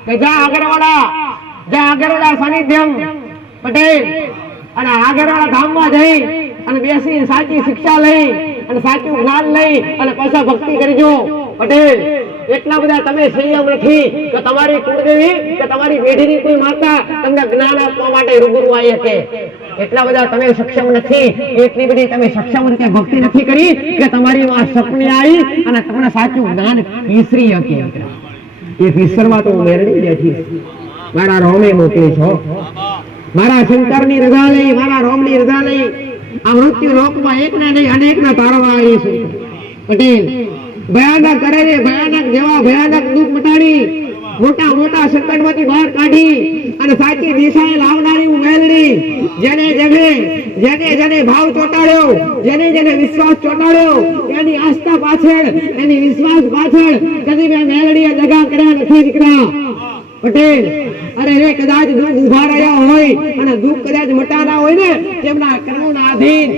કે જા આગળવાળા સાનિધ્યમ પટેલ અને આગળવાળા ધામમાં જઈ અને બેસી સાચી શિક્ષા લઈ અને સાચું જ્ઞાન લઈ અને પાછા ભક્તિ કરજો પટેલ. એટલા બધા તમે સંયમ નથી કે તમારી કુળદેવી કે તમારી પેઢીની કોઈ માતા તમને જ્ઞાન આપવા માટે રૂબરૂ આવી શકે. એટલા બધા તમે સક્ષમ નથી, એટલી બધી તમે સક્ષમ રીતે ભક્તિ નથી કરી કે તમારી માં સપને આવી અને તમને સાચું જ્ઞાન વિસરી શકે. એ વિસરવા તો મેરડી બેઠી, મારા રોમે મોકલી છો, મારા શંકરની રજા લઈ, મારા રોમની રજા લઈ આ મૃત્યુ લોકમાં એકના નહીં અનેકના તારવા આવી છે પટેલ. ભયાનક કરે છે, ભયાનક જેવા ભયાનક દુઃખ મટાડી મોટા મોટા સંકટમાંથી બહાર કાઢી અને સાચી દિશાએ લાવનારી હું મેલડી. જેને ભાવ ચોટાડ્યો, જેને વિશ્વાસ ચોટાડ્યો, એની આસ્થા પાછળ, એની વિશ્વાસ પાછળ કદી મેં મેલડીએ દગા કર્યા નથી દીકરા પટેલ. અરે રે કદાચ દુઃખ ઉભા રહ્યા હોય અને દુઃખ કદાચ મટાના હોય ને તેમના કર્મોના આધીન,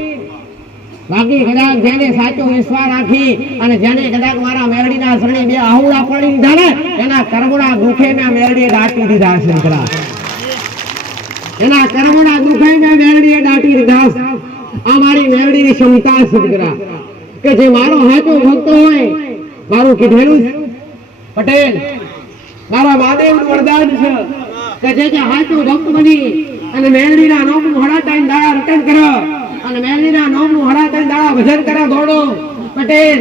બાકી કદાચ જેને સાચો વિશ્વાસ રાખી અને જેને કદાચ મારા મેરડીના શરણે બે આહુડા પડી દીધા ને એના કર્મોના દુઃખે મેં મેરડીએ દાટી દીધા છે દીકરા. એના કર્મોના દુઃખે મેં મેરડીએ દાટી દીધા. આ મારી મેરડીની ક્ષમતા છે દીકરા કે જે મારો સાચો ભક્ત હોય, મારું કીધેલું પટેલ મારા મહાદેવનું વરદાન છે કે જે સાચો ભક્ત બની અને મેરડીના નામનું હડાટાઈને દાડા રટણ કરો અને મેરડીના નામનું હડાટાઈને દાડા ભજન કરે દોડો પટેલ.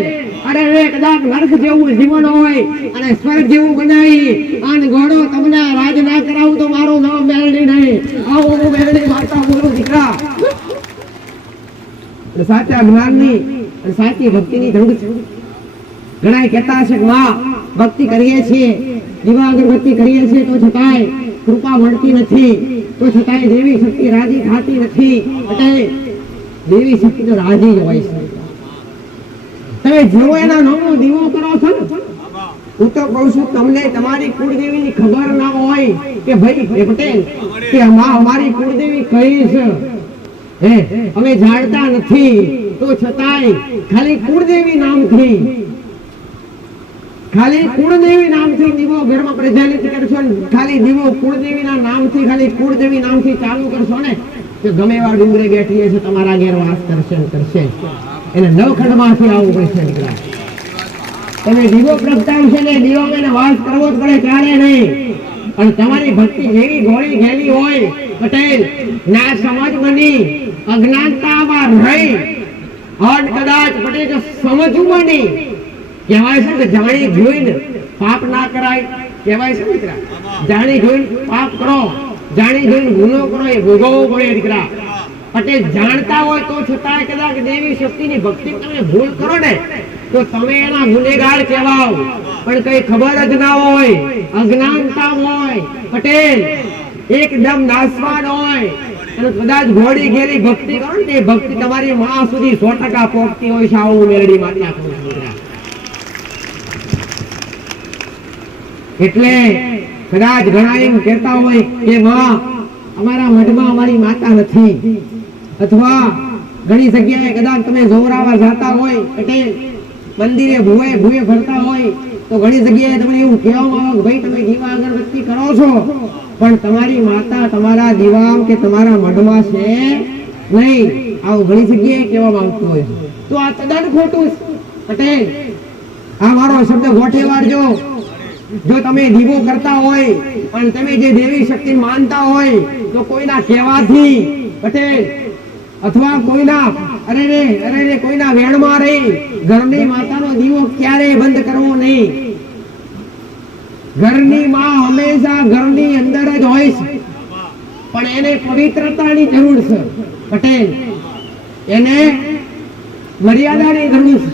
અરે રે કદાચ નરક જેવું જીવન હોય અને સ્વર્ગ જેવું બનાવી અને ઘોડો તમને રાજ ના કરાવું તો મારું નામ મેરડી નહીં. આવો હું મેરડી માતા બોલું દીકરા. સાચા જ્ઞાનની અને સાચી ભક્તિની ધંગ છે. ઘણા કહેતા છે કે માં ભક્તિ કરીએ છીએ, દીવા અગરબત્તી કરીએ છીએ તો છતાંય કૃપા મળતી નથી, તો છતાંય દેવી શક્તિ રાજી થતી નથી. એટલે દેવી શક્તિ તો રાજી જ હોય છે. તમે જેવો એના નામનો દીવો કરો છો ને, હું તો કહું છું તમને તમારી કુળદેવીની ખબર ના હોય કે ભાઈ પટેલ કે અમારી કુળદેવી કઈ છે, અમે જાણતા નથી, તો છતાંય ખાલી કુળદેવી નામથી દીવો ઘરમાં પ્રજ્વલિત કરશો ને, ખાલી દીવો કુળદેવીના નામથી, ખાલી કુળદેવી નામથી ચાલુ કરશો ને તો ગમે એવા ડુંગરે બેઠી છે તમારા ઘેર વાસ કરશે. એને નવખંડમાંથી આવવું પડશે દીકરા. તમે દીવો પ્રગટાવશે ને દીવામાં એને વાસ કરવો જ પડે, ચાલે નહીં. અને તમારી ભક્તિ જેવી ગોળી ગયેલી હોય પટેલ, ના સમજવાની અજ્ઞાનતામાં રહી અને કદાચ પટેલ સમજવું બની કહેવાય છે કે જાણી જોઈને પાપ ના કરાય, કહેવાય છે દીકરા. જાણી જોઈને પાપ કરો, જાણી જોઈને ગુનો કરો એ ભોગવવો પડે દીકરા પટેલ. જાણતા હોય તો છતાંય કદાચ દેવી શક્તિની ભક્તિ તમે ભૂલ કરો ને તો તમે એના ગુનેગાર કહેવાઓ. પણ કઈ ખબર જ ના હોય, અજ્ઞાનતા હોય પટેલ, એકદમ નાસવાન હોય અને કદાચ ઘોડી ઘેરી ભક્તિ કરો ને એ ભક્તિ તમારી માં સુધી 100% પહોંચતી હોય છે. આવું મેરડી માતા કહું છું. એટલે કદાચ ઘણા એમ કહેતા હોય કે માં અમારા મઢમાં અમારી માતા નથી, અથવા ઘણી જગ્યાએ કદાચ તમે જોરાવા જતા હોય એટલે મંદિરે ભૂએ ભૂએ ફરતા હોય તો ઘણી જગ્યાએ તમને એવું કહેવામાં આવે કે ભાઈ તમે દીવા અગરબત્તી કરો છો, પણ તમારી માતા તમારા દીવા કે તમારા મઢમાં છે નહીં, આવું ઘણી જગ્યાએ કહેવામાં આવતું હોય. તો આ તદ્દન ખોટું પટેલ. આ મારો શબ્દ ગોઠે વાળજો. જો તમે દીવો કરતા હોય અને તમે જે દેવી શક્તિ માનતા હોય તો કોઈના કહેવાથી પટેલ અથવા કોઈના અરે રે કોઈના વેણમાં રહી ઘરની માતાનો દીવો ક્યારેય બંધ કરવો નહીં. ઘરની માં હંમેશા ઘરની અંદર જ હોય છે, પણ એને પવિત્રતાની જરૂર છે પટેલ. એને મર્યાદાની જરૂર છે,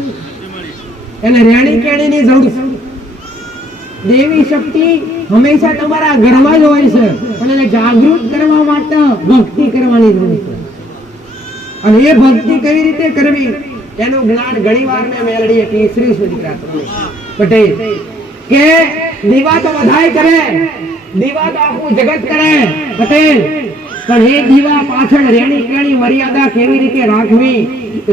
એને રેણી કેણીની જરૂર છે. દેવી શક્તિ હંમેશા તમારા ઘરમાં જ હોય છે, પણ એને જાગૃત કરવા માટે ભક્તિ કરવાની જરૂર છે. અને એ ભક્તિ કઈ રીતે કરવી એનું જ્ઞાન ઘણીવાર મેં મેળવીએ કેસરી સુધી પટેલ કે દીવા તો બધાય કરે, દીવા તો આખું જગત કરે પટેલ, પણ એ દીવા પાછળ રેણી કેણી મર્યાદા કેવી રીતે રાખવી,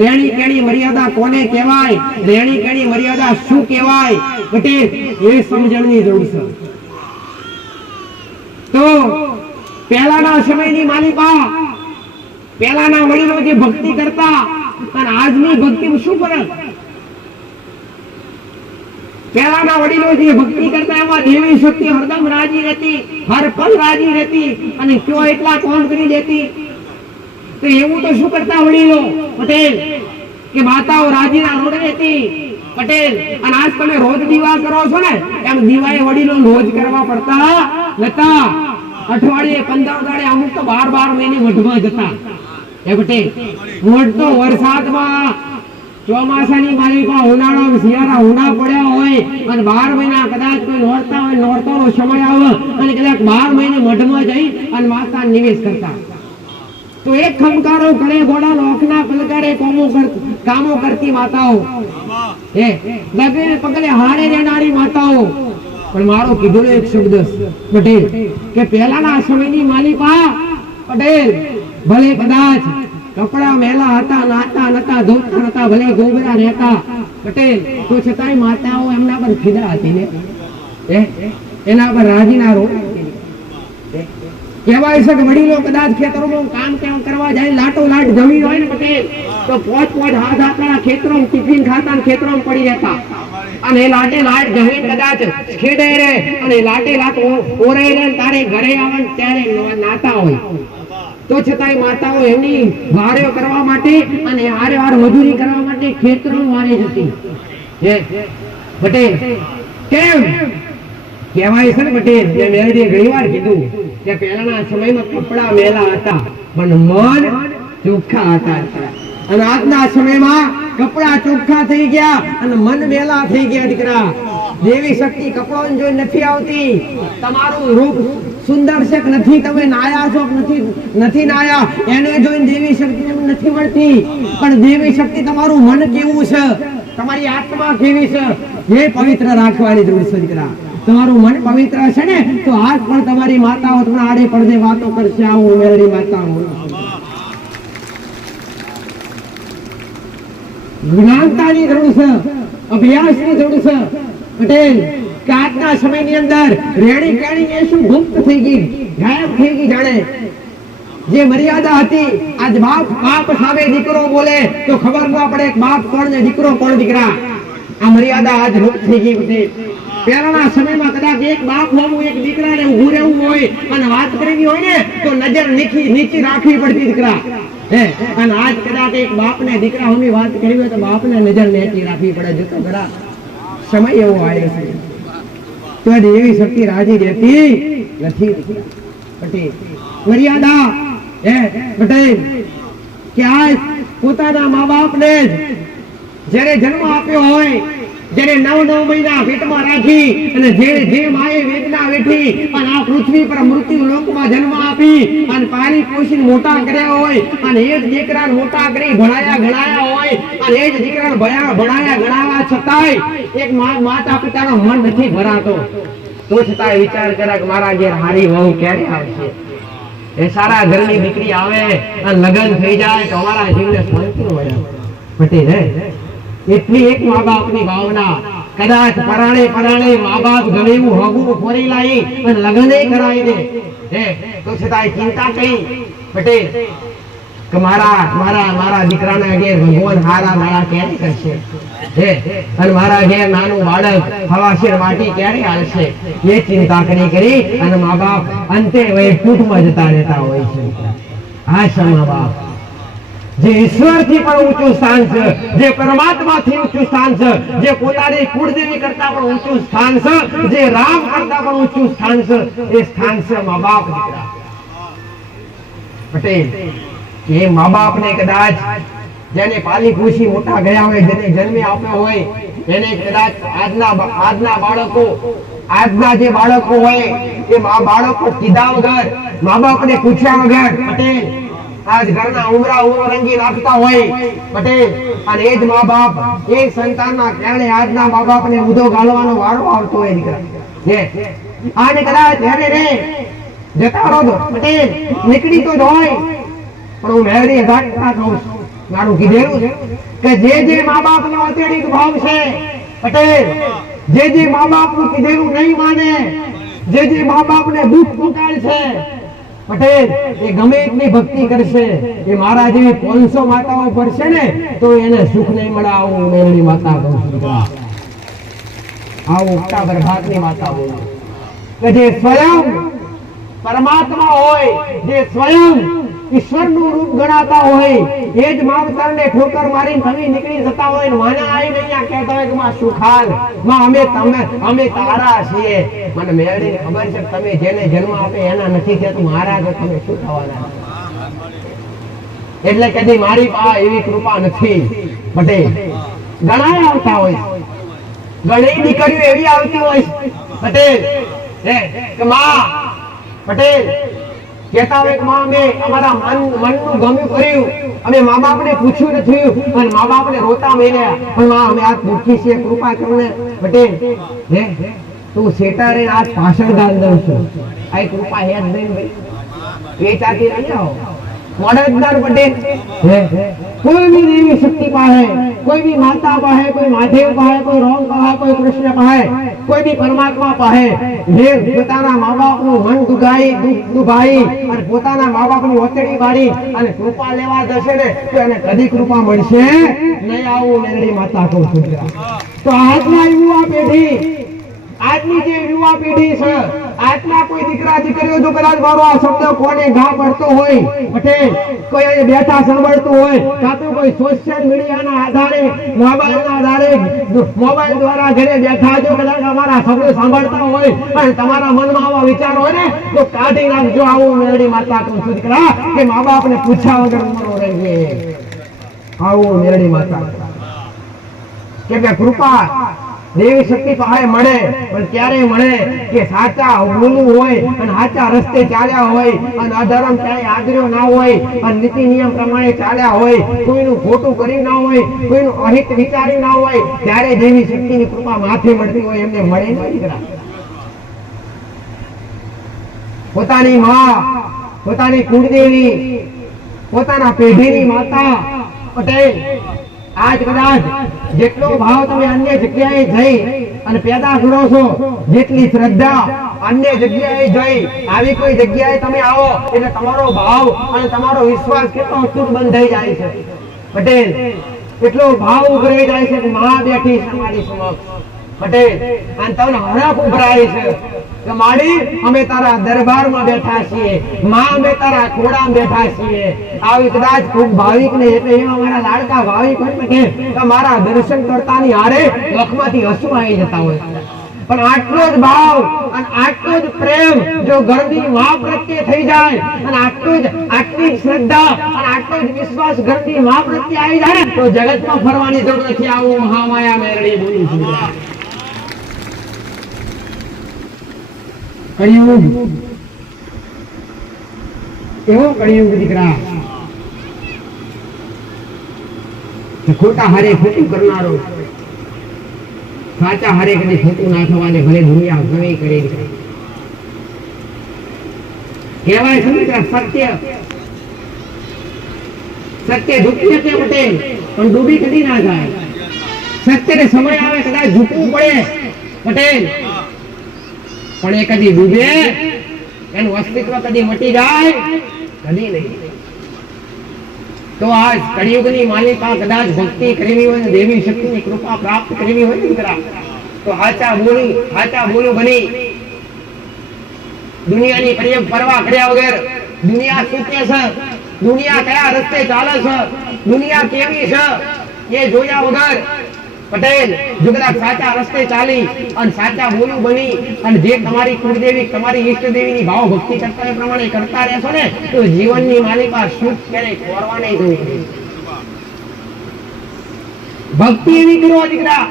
રેણી કેણી મર્યાદા કોને કહેવાય, રેણી કેણી મર્યાદા શું કહેવાય પટેલ, એ સમજણની જરૂર છે. તો પહેલાના સમયની માલિકા, પહેલાના વડીલો જે ભક્તિ કરતા અને આજની ભક્તિમાં શું ફરક? પહેલાના વડીલો જે ભક્તિ કરતા એમાં દેવી શક્તિ હરદમ રાજી રહેતી, હર પલ રાજી રહેતી અને કયો એટલા કોમ કરી દેતી. તો એવું તો શું કરતા વડીલો પટેલ કે માતાઓ રાજીના રોડ રહેતી પટેલ. અને આજ તમે રોજ દીવા કરો છો ને એમ દીવાએ વડીલો રોજ કરવા પડતા નતા. અઠવાડિયે 15 દાડે અમુક તો 12 મહિને મઢમાં જતા. એ પટેલ મોટ તો વરસાદમાં ચોમાસાની માલિકા ઉનાળામાં શિયાળા ઉના પડ્યા હોય અને 12 મહિના કદાચ કોઈ નોરતા હોય, નોરતાનો સમય આવે અને કદાચ 12 મહિને મઢમાં જઈ અને માતા નિવેશ કરતા. તો એક ખમકારો કરે ઘોડા લોખના પલકારે કામો કરતી માતાઓ, એ લગને પગલે હારે રહેનારી માતાઓ. પણ મારો કીધેલો એક શબ્દ પટેલ કે પહેલાના સમયની માલિકા પટેલ ભલે કદાચ કપડા મેલા હતા, નાતા નતા, ધોતા નતા, ભલે ગોબરા રહેતા પટેલ, તો છતાંય માતાઓ એમના પર ફિદા હતી ને, એના પર રાજીના રોડ. કહેવાય છે કે વડીલો કદાચ ખેતરોમાં કામ કેમ કરવા જાય, લાટો લાટ જમી હોય ને પટેલ, તો પોચ હાથ આપણા ખેતરોમાં ટિફિન ખાતા ખેતરોમાં પડી રહેતા. અને લાટે લાટ જમી કદાચ ખેડે રે અને લાટે લાટ ઓરે રે તારે ઘરે આવે ત્યારે નાતા હોય. તો છતાંય માતાઓ એમની વારેઓ કરવા માટે અને હારે વાર મજૂરી કરવા માટે ખેતરોમાં વારે જતી. પટેલ કેમ કહેવાય છે ને પટેલ, મેં ઘણી વાર કીધું કે પહેલાના સમયમાં કપડા મેલા હતા પણ મન ચોખ્ખા હતા. અને આજના સમયમાં કપડા ચોખ્ખા થઈ ગયા અને મન મેલા થઈ ગયા. દીકરા દેવી શક્તિ કપડાં જોઈ નથી આવતી. તમારું રૂપ સુંદર છે કે નથી, તમે નાયા છો કે નથી નાયા, એને જોઈને દેવી શક્તિ નથી મળતી. પણ દેવી શક્તિ તમારું મન કેવું છે, તમારી આત્મા કેવી છે, એ પવિત્ર રાખવાની જરૂર છે. દીકરા તમારું મન પવિત્ર છે ને તો આજ પણ તમારી માતાઓ તમને આડે પડદે વાતો કરશે. આવું મેળવી માતાઓ જ્ઞાનતાની જરૂર છે, અભ્યાસની જરૂર છે પટેલ. કે આજના સમયની અંદર રેણી કેણી એ શું ગુપ્ત થઈ ગઈ, ગાયબ થઈ ગઈ. જાણે જે મર્યાદા હતી, આજ બાપ સામે દીકરો બોલે તો ખબર ના પડે બાપ કોણ ને દીકરો કોણ. દીકરા આ મર્યાદા આજ લુપ્ત થઈ ગઈ પટેલ. પહેલાના સમયમાં કદાચ એક બાપ હોવું, એક દીકરાને ઊભું રહેવું હોય અને વાત કરવી હોય ને તો નજર નીચી રાખવી પડતી. દીકરા અને આજ કદાચ એક બાપને દીકરા હોની વાત કરવી હોય તો બાપને નજર નીચી રાખવી પડે. જોતો ખરા સમય એવો આવ્યો છે. તો દેવી શક્તિ રાજી રહેતી નથી પટેલ. મર્યાદા પટેલ કે આજ પોતાના મા બાપને જ્યારે જન્મ આપ્યો હોય, જ્યારે 9 મહિના પેટમાં રાખી અને જે માએ વેદના વેઠી અને આ પૃથ્વી પર મૃત્યુ લોકમાં જન્મ આપી અને પાલી પોષીને મોટા કર્યા હોય અને એ જ દીકરાને મોટા કરી ભણાયા ગણાયા હોય અને એ જ દીકરાને ભણાયા ગણાવા છતાંય એક માતા પિતાનો મન નથી ભરાતો, તો છતાંય વિચાર કરે કે મારા ઘેર હારી વહુ ક્યારે આવશે, એ સારા ઘરની દીકરી આવે અને લગ્ન થઈ જાય તો અમારા જીવને શાંતિ મળે. પટેલ એટલી એક મા બાપની ભાવના. કદાચ પરાણે મા બાપ ગમે એવું હગું ફોરી લાવી અને લગ્ન કરાવી દે તો છતાં ચિંતા કઈ પટેલ કે મારા દીકરાના ઘેર ભગવાન હારા મારા ક્યારે કરશે અને મારા ઘેર નાનું બાળક હવાશેર માટી ક્યારે હાલશે એ ચિંતા કરી અને મા બાપ અંતે વૈકુંઠમાં જતા રહેતા હોય છે. આ છે મા બાપ જે ઈશ્વરથી પણ ઊંચું સ્થાન છે, જે પરમાત્માથી ઊંચું સ્થાન છે, જે પોતાની કુળદેવી કરતા પણ ઊંચું સ્થાન છે, જે રામ કરતા પણ ઊંચું સ્થાન છે, એ સ્થાન છે મા બાપ દીકરા. પટેલ એ મા બાપને કદાચ જેને પાલી પૂછી મોટા ગયા હોય, જેને જન્મે આપ્યો હોય, એને કદાચ આજના જે બાળકો હોય એ બાળકો કીધા વગર, મા બાપને પૂછ્યા વગર પટેલ આજ ઘરના ઉમરા રંગી નાખતા હોય પટેલ. અને એ જ મા બાપ એ સંતાનના કારણે આજના મા બાપને ઉધો ગાળવાનો વારો આવતો હોય દીકરા. આને કદાચ રે જતા રહો પટેલ, નીકળી તો હોય પણ હું મેળવી હજારતા કહું છું, મારું કીધેલું છે કે જે મા બાપ નો અત્યધિક ભાવ છે પટેલ, જે મા બાપ નું કીધેલું નહીં માને, જે મા બાપ ને દુઃખ પહોંચાડશે પટેલ, એ ગમે એટલી ભક્તિ કરશે, એ મારા જેવી 500 માતાઓ પડશે ને તો એને સુખ નહીં મળે. આવું મેળવી માતા કહું છું, આવું ઉગતા પ્રભાતની માતા બોલું કે જે સ્વયં પરમાત્મા હોય, જે સ્વયં ઈશ્વરનું રૂપ ગણાતા હોય, એ જ માવતરને ઠોકર મારીને તમે નીકળી જતા હોય ને માના આવીને અહીંયા કહેતા હોય કે માં સુખાલ માં અમે તારા છીએ. મને મેળવીને ખબર છે તમે જેને જન્મ આપે એના નથી થતું, મારા તો તમે શું થવાના. એટલે કદી મારી પાસે એવી કૃપા નથી પટેલ. ઘણા આવતા હોય, ઘણી દીકરીઓ એવી આવતી હોય પટેલ કે માં પટેલ કહેતા હોય કે માં અમે અમારા મનનું ગમ્યું કર્યું, અમે મા બાપને પૂછ્યું નથી અને મા બાપને રોતા મેલ્યા, પણ માં અમે આ દુઃખી છીએ, કૃપા કરીને પટેલ તું સેટા રે આજ ભાષણ ગાન દઉં છું, આ કૃપા હે જ નહીં ભાઈ, વેચાતી નહીં આવો મોડેદાર પટેલ. કોઈ भी देवी शक्ति पाए, कोई भी माता पाए, कोई महादेव पाए, कोई राम पाए, कोई कृष्ण पाए, कोई भी परमात्मा पाए, જે પોતાના મા બાપનું મન દુભાઈ અને પોતાના મા બાપની ઓતડી વાળી અને કૃપા લેવા જશે ને તો એને કદી કૃપા મળશે નહીં. આવું મેરડી માતા કહું છું. તો આજના યુવા પેઢી, આજની જે યુવા પેઢી છે, આજના કોઈ દીકરા દીકરીઓ જો કદાચ મારો આ શબ્દ કોને ઘા પડતો હોય પટેલ, કોઈ અહીં બેઠા સાંભળતું હોય, કાં તો કોઈ સોશિયલ મીડિયાના આધારે, મોબાઈલના આધારે, મોબાઈલ દ્વારા ઘરે બેઠા જો કદાચ અમારા શબ્દ સાંભળતા હોય અને તમારા મનમાં આવા વિચારો હોય ને તો કાઢી નાખજો. આવું મેરડી માતા કહું છું દીકરા કે મા બાપને પૂછ્યા વગર ઉમરો રહીએ. આવું મેરડી માતા કે કૃપા દેવી શક્તિ પાસે મળે પણ ક્યારે મળે કે સાચા બોલવું હોય અને સાચા રસ્તે ચાલ્યા હોય અને અધર્મ ક્યાંય આદર્યો ના હોય અને નીતિ નિયમ પ્રમાણે ચાલ્યા હોય, કોઈનું ખોટું કર્યું ના હોય, કોઈનું અહિત વિચાર્યું ના હોય, ત્યારે દેવી શક્તિની કૃપા માથે મળતી હોય, એમને મળે નહીં. પોતાની માં, પોતાની કુળદેવી, પોતાના પેઢીની માતા પટેલ આજ કદાચ જેટલો ભાવ તમે અન્ય જગ્યાએ જઈ અને પેદા કરો છો, જેટલી શ્રદ્ધા અન્ય જગ્યાએ જઈ આવી કોઈ જગ્યાએ તમે આવો એટલે તમારો ભાવ અને તમારો વિશ્વાસ કેટલો અતૂટ બંધાઈ જાય છે પટેલ. એટલો ભાવ ઉભરાઈ જાય છે કે માં બેઠી છે મારી સમક્ષ પટેલ અને તમને હરખ ઉભરાય છે કે માડી અમે તારા દરબારમાં બેઠા છીએ, માં અમે તારા ખોડામાં બેઠા છીએ. આવી કદાચ ખૂબ ભાવિક ને એટલે એવા મારા લાડકા ભાવિક હોય કે મારા દર્શન કરતાની હારે આંખમાંથી હસુ આવી જતા હોય. પણ આટલો જ ભાવ અને આટલો જ પ્રેમ જો ઘરની માં પ્રત્યે થઈ જાય અને આટલી જ શ્રદ્ધા અને આટલો જ વિશ્વાસ ઘરની માં પ્રત્યે આવી જાય તો જગતમાં ફરવાની જરૂર નથી. આવું મહામાયા મેરડી બોલું છું. કળિયુગ એવો કળિયુગ દીકરા ખોટા હારે ખોટું કરનારો, સાચા હારે કદી ખોટું ના થવાને ભલે દુનિયા ઘણી કરે. કહેવાય છે સત્ય ડૂબી શકે પટેલ પણ ડૂબી કદી ના જાય. સત્યને સમય આવે કદાચ ઝૂકવું પડે પટેલ, પણ એ કદી ડૂબે, એનું અસ્તિત્વ કદી મટી જાય કદી નહીં. તો આ કળિયુગની માલિકા કદાચ ભક્તિ કરવી હોય, દેવી શક્તિની કૃપા પ્રાપ્ત કરવી હોય દીકરા, તો હાચા બોલું બની દુનિયાની પરવા કર્યા વગર, દુનિયા શું કે છે, દુનિયા કયા રસ્તે ચાલે છે, દુનિયા કેવી છે એ જોયા વગર પટેલ જુગરાજ સાચા રસ્તે ચાલી અને સાચા બોલું બની અને જે તમારી કુળદેવી, તમારી ઈષ્ટદેવીની ભાવ ભક્તિ કરતા એ પ્રમાણે કરતા રહેશો ને, તો જીવનની માલિકા સુખ ક્યારેય ખોરવા નહીં જવું. ભક્તિ એવી કરો દીકરા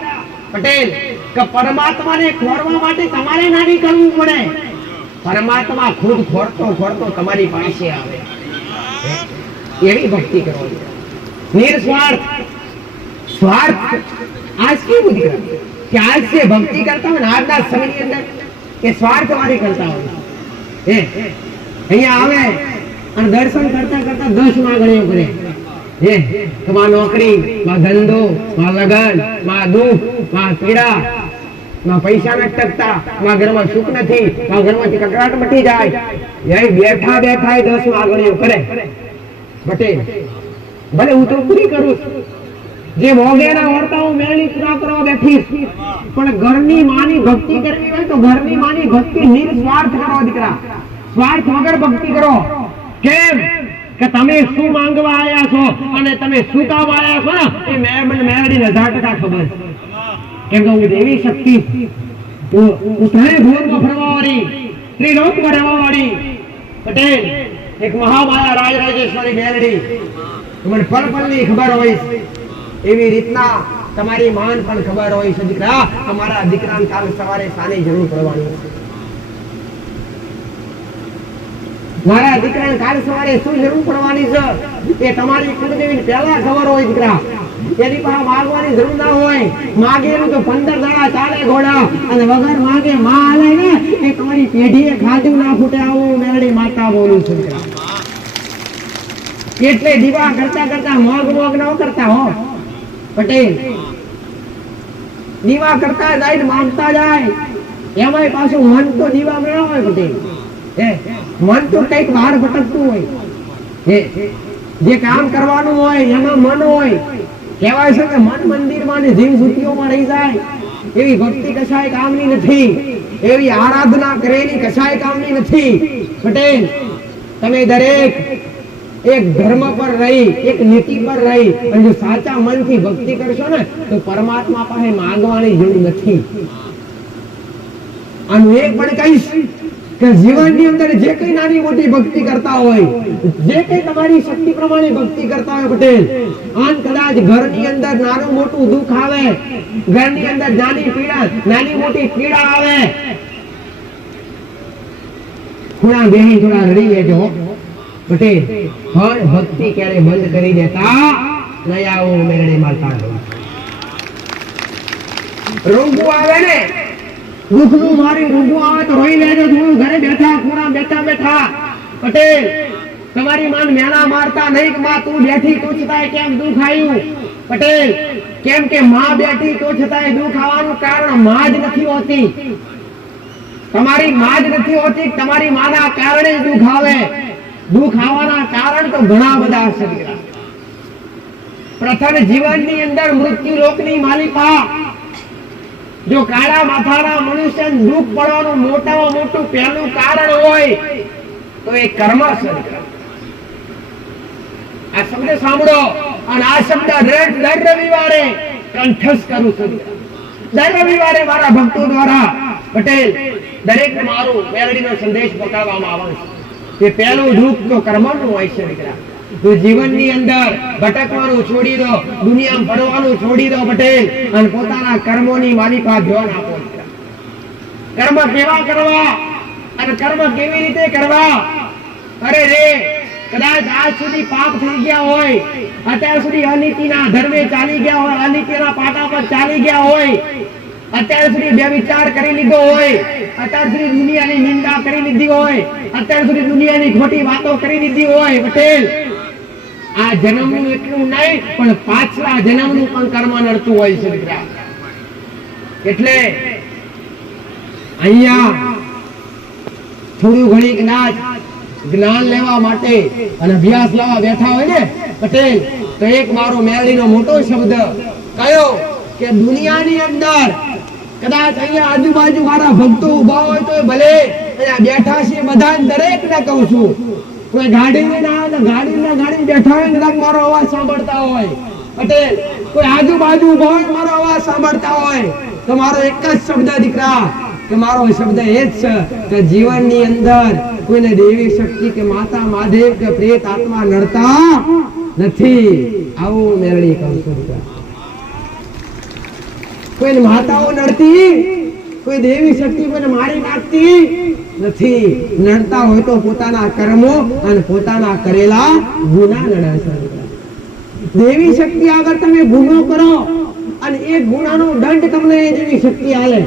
પટેલ કે પરમાત્માને ખોરવા માટે તમારે નાની કરવું પડે. પરમાત્મા ખુદ ખોરતો તમારી પાસે આવે, એવી ભક્તિ કરો. નિર્સ્વાર્થ, સ્વાર્થ આજ કેવું દીકરા કે આજ જે ભક્તિ કરતા હોય ને આજના સમયની અંદર એ સ્વાર્થ વાળી કરતા હોય. અહીંયા આવે અને દર્શન કરતા કરતા 10 માંગણીઓ કરે. માં નોકરી, માં ધંધો, માં લગન, માં દુઃખ, માં પીડા, માં પૈસા નથી ટકતા, માં ઘરમાં સુખ નથી, માં ઘરમાંથી કકડાટ મટી જાય. બેઠા 10 માંગણીઓ કરે. પટેલ ભલે હું તો પૂરી કરું, જે મોગેના વર્તાઓ મેળવી પૂરા કરવા બેઠી, પણ ઘરની માની ભક્તિ કરવી હોય તો ઘરની માની ભક્તિ નિર્સ્વાર્થ કરો દીકરા, સ્વાર્થ વગર ભક્તિ કરો. કેમ કે તમે શું માંગવા આવ્યા છો અને તમે શું કામ આવ્યા છો ને એ મેળવીને 1000% ખબર. કેમ કે હું દેવી શક્તિ, હું ત્રણેય ભુવનમાં ફરવાવાળી, ત્રિલોકમાં રહેવાવાળી પટેલ, એક મહામાયા રાજરાજેશ્વરી મેલડી, મને પલ-પલની ખબર હોય. એવી રીતના તમારી માન પણ ખબર હોય છે દીકરા, તમારા દીકરાને કાલ સવારે સાની જરૂર પડવાની છે. મારા દીકરાને કાલ સવારે શું જરૂર પડવાની છે એ તમારી કુળદેવીને પહેલા ખબર હોય દીકરા. એની પાસે માંગવાની જરૂર ના હોય. માગેલું તો 15 દાડા ચાલે ઘોડા, અને વગર માગે માં આલે ને એ તમારી પેઢીએ ખાધું ના ફૂટે. આવું મેલડી માતા બોલું છું દીકરા. એટલે દીવા કરતા કરતા મોગ ન કરતા હો પટેલ. દીવા કરતા જાય, માંગતા જાય, એમાંય પાછું મન તો દીવા ન હોય પટેલ. મન તો કઈક બહાર ભટકતું હોય. જે કામ કરવાનું હોય એમાં મન હોય. કહેવાય છે કે મન મંદિરમાં ને જીવ સુખીઓમાં રહી જાય. એવી ભક્તિ કશાય કામની નથી, એવી આરાધના કરેલી કશાય કામની નથી પટેલ. તમે દરેક એક ધર્મ પર રહી, એક નીતિ પર રહી અને જો સાચા મનથી ભક્તિ કરશો ને તો પરમાત્મા પાસે માંગવાની જરૂર નથી. અને એક પણ કહીશ કે જીવનની અંદર જે કઈ નાની મોટી ભક્તિ કરતા હોય, જે કઈ તમારી શક્તિ પ્રમાણે ભક્તિ કરતા હોય પટેલ, આન કદાચ ઘરની અંદર નાનું મોટું દુઃખ આવે, ઘરની અંદર નાની મોટી પીડા આવે, થોડા બેહી થોડા રડી લેજો પટેલ. પણ ભક્તિ ક્યારે બંધ કરી દેતા નહીં. આવો મેળે માલતા રોગું આવે ને, દુઃખનું મારી રોગું આવે તો રોઈ લેજો. થોડું ઘરે બેઠા ખૂણા બેઠા પટેલ તમારી માન મેણા મારતા નહીં. માં તું બેઠી તો છતાંય કેમ દુઃખ આવ્યું પટેલ? કેમ કે માં બેઠી તો છતાંય દુઃખ આવવાનું કારણ માં જ નથી હોતી. તમારી માં જ નથી હોતી, તમારી માના કારણે જ દુઃખ આવે. દુઃખ આવવાના કારણ તો ઘણા બધા છે. પ્રથમ જીવનની અંદર મૃત્યુ લોકની માલિકા, જો કાળા માથાના મનુષ્યને દુઃખ પડવાનું મોટામાં મોટું પહેલું કારણ હોય તો એ કર્મ છે. આ શબ્દ સાંભળો અને આ શબ્દ દર રવિવારે કંઠસ્થ કરું છું. દર રવિવારે મારા ભક્તો દ્વારા પટેલ દરેક મારું મેલડીનો સંદેશ પકડવામાં આવવાનો છે. કે પહેલું દુઃખ તો કર્મનું હોય છે દીકરા. તો જીવનની અંદર ભટકવાનું છોડી દો, દુનિયામાં ફરવાનું છોડી દો પટેલ, અને પોતાના કર્મોની માલિકા ધ્યાન આપો. કર્મ કેવા કરવા અને કર્મ કેવી રીતે કરવા? અરે રે, કદાચ આજ સુધી પાપ થઈ ગયા હોય, અત્યાર સુધી અનીતિના ધર્મે ચાલી ગયા હોય, અનીતિના પાટા પર ચાલી ગયા હોય, અત્યાર સુધી બે વિચાર કરી લીધો હોય, અત્યાર સુધી દુનિયાની નિંદા કરી લીધી હોય, અત્યાર સુધી દુનિયાની ખોટી વાતો કરી દીધી હોય પટેલ, આ જન્મનું એટલું નહીં પણ પાછલા જન્મનું પણ કર્મ નડતું હોય છે દીકરા. એટલે અહીંયા થોડું ઘણી કદાચ જ્ઞાન લેવા માટે અને અભ્યાસ લેવા બેઠા હોય ને પટેલ, તો એક મારો મેળીનો મોટો શબ્દ કયો કે દુનિયાની અંદર કદાચ અહીંયા આજુબાજુ મારા ભક્તો ઉભા હોય તો ભલે અહીંયા બેઠા છે બધા દરેકને કહું છું, કોઈ ગાડી લઈને આવે ગાડી બેઠા હોય કદાચ મારો અવાજ સાંભળતા હોય પટેલ, કોઈ આજુબાજુ ઉભા હોય મારો અવાજ સાંભળતા હોય તો મારો એક જ શબ્દ દીકરા કે મારો શબ્દ એ જ છે કે જીવનની અંદર કોઈને દેવી શક્તિ કે માતા મહાદેવ કે પ્રેત આત્મા નડતા નથી. આવું મેરડી કહું છું દીકરા. કોઈ માતાઓ નડતી, કોઈ દેવી શક્તિ કોઈને મારી નાખતી નથી. નડતા હોય તો પોતાના કર્મો અને પોતાના કરેલા ગુના નડાશે. દેવી શક્તિ આગળ તમે ગુનો કરો અને એ ગુનાનો દંડ તમને દેવી શક્તિ આલે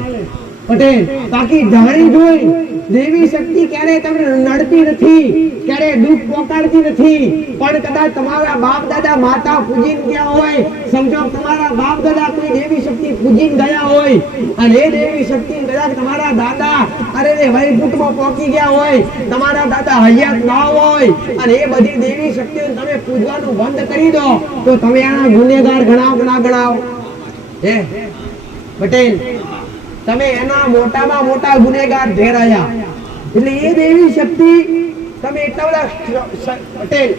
પટેલ. બાકી જાણી જોઈ દેવી શક્તિ ક્યારે તમને નડતી નથી, ક્યારે દુઃખ પહોંચાડતી નથી. પણ કદાચ તમારા બાપ દાદા માતા પૂજીને ગયા હોય, સમજો તમારા બાપ દાદા કોઈ દેવી શક્તિ પૂજીને ગયા હોય અને એ દેવી શક્તિ કદાચ તમારા દાદા અરે વૈકુંઠમાં પહોંચી ગયા હોય, તમારા દાદા હયાત ના હોય અને એ બધી દેવી શક્તિઓ તમે પૂજવાનું બંધ કરી દો તો તમે આના ગુનેગાર ગણાવ ના ગણાવ હે પટેલ? તમે એના મોટામાં મોટા ગુનેગાર ઠેરાયા. એટલે એ દેવી શક્તિ તમે એટલા બધા પટેલ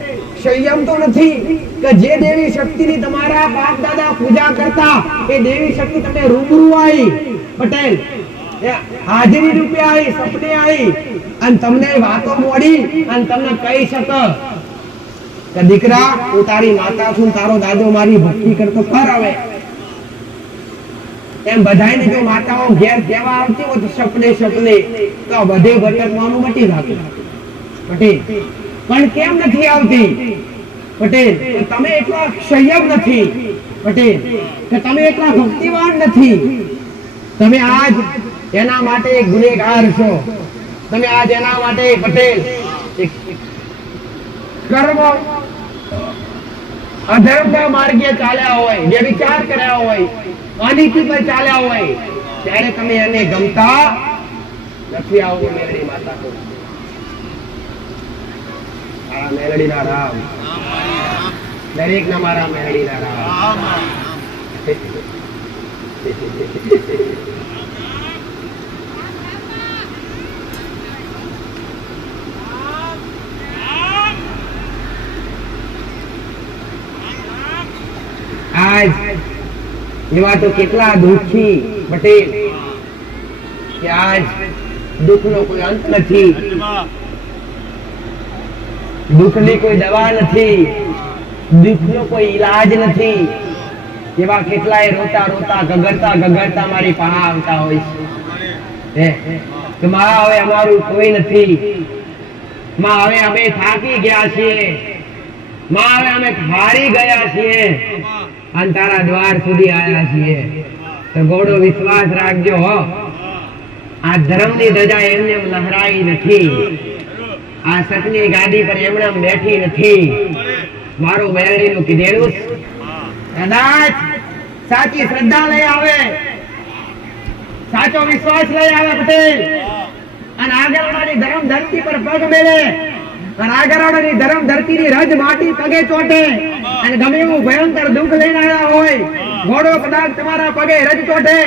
સંયમ તો નથી કે જે દેવી શક્તિની તમારા બાપ દાદા પૂજા કરતા એ દેવી શક્તિ તમને રૂબરૂ આવી પટેલ, હાજરી રૂપે આવી, સપને આવી અને તમને વાતો મોડી અને તમને કહી શકે કે દીકરા હું તારી માતા છું, તારો દાદો મારી ભક્તિ કરતો કર. હવે એમ બધાને જો માતાઓ ઘેર કહેવા આવતી હોય તો સપને તો બધે ભટકવાનું મટી જતું પટેલ. પણ કેમ નથી આવતી પટેલ? તમે એટલા સંયમ નથી પટેલ, કે તમે એટલા ભક્તિવાન નથી. તમે આજ એના માટે એક ગુનેગાર છો. તમે આજ એના માટે પટેલ કર્મ અધર્મના માર્ગે ચાલ્યા હોય, જે વિચાર કર્યા હોય, અનીતિ પર ચાલ્યા હોય ત્યારે તમે એને ગમતા નથી. આવું મેલડી માતા કહું. મારા મેલડીના રામ, દરેક ના મારા મેલડીના રામ. આજ એવા તો કેટલા દુઃખી પટેલ કે આજ દુઃખનો કોઈ અંત નથી, દુઃખની કોઈ દવા નથી, દુઃખનો કોઈ ઈલાજ નથી. એવા કેટલાય રોતા રોતા ગગડતા મારી પાસે આવતા હોય છે કે માં હવે અમારું કોઈ નથી, માં હવે અમે થાકી ગયા છીએ, માં હવે અમે હારી ગયા છીએ અને તારા દ્વાર સુધી આવ્યા છીએ. તો ગોળો વિશ્વાસ રાખજો હો, આ ધર્મની ધજા એમને લહેરાઈ નથી, આ સતની ગાદી પર એમણે બેઠી નથી. મારું મેરડીનું કીધેલું કદાચ સાચી શ્રદ્ધા લઈ આવે, સાચો વિશ્વાસ લઈ આવે પટેલ અને આગળવાળી ધર્મ ધરતી પર પગ મેલે અને આગળવાળી ધર્મ ધરતીની રજ માટી પગે ચોટે અને ગમે એવું ભયંકર દુઃખ લઈને આવ્યા હોય, ઘોડો કદાચ તમારા પગે રજ ચોટે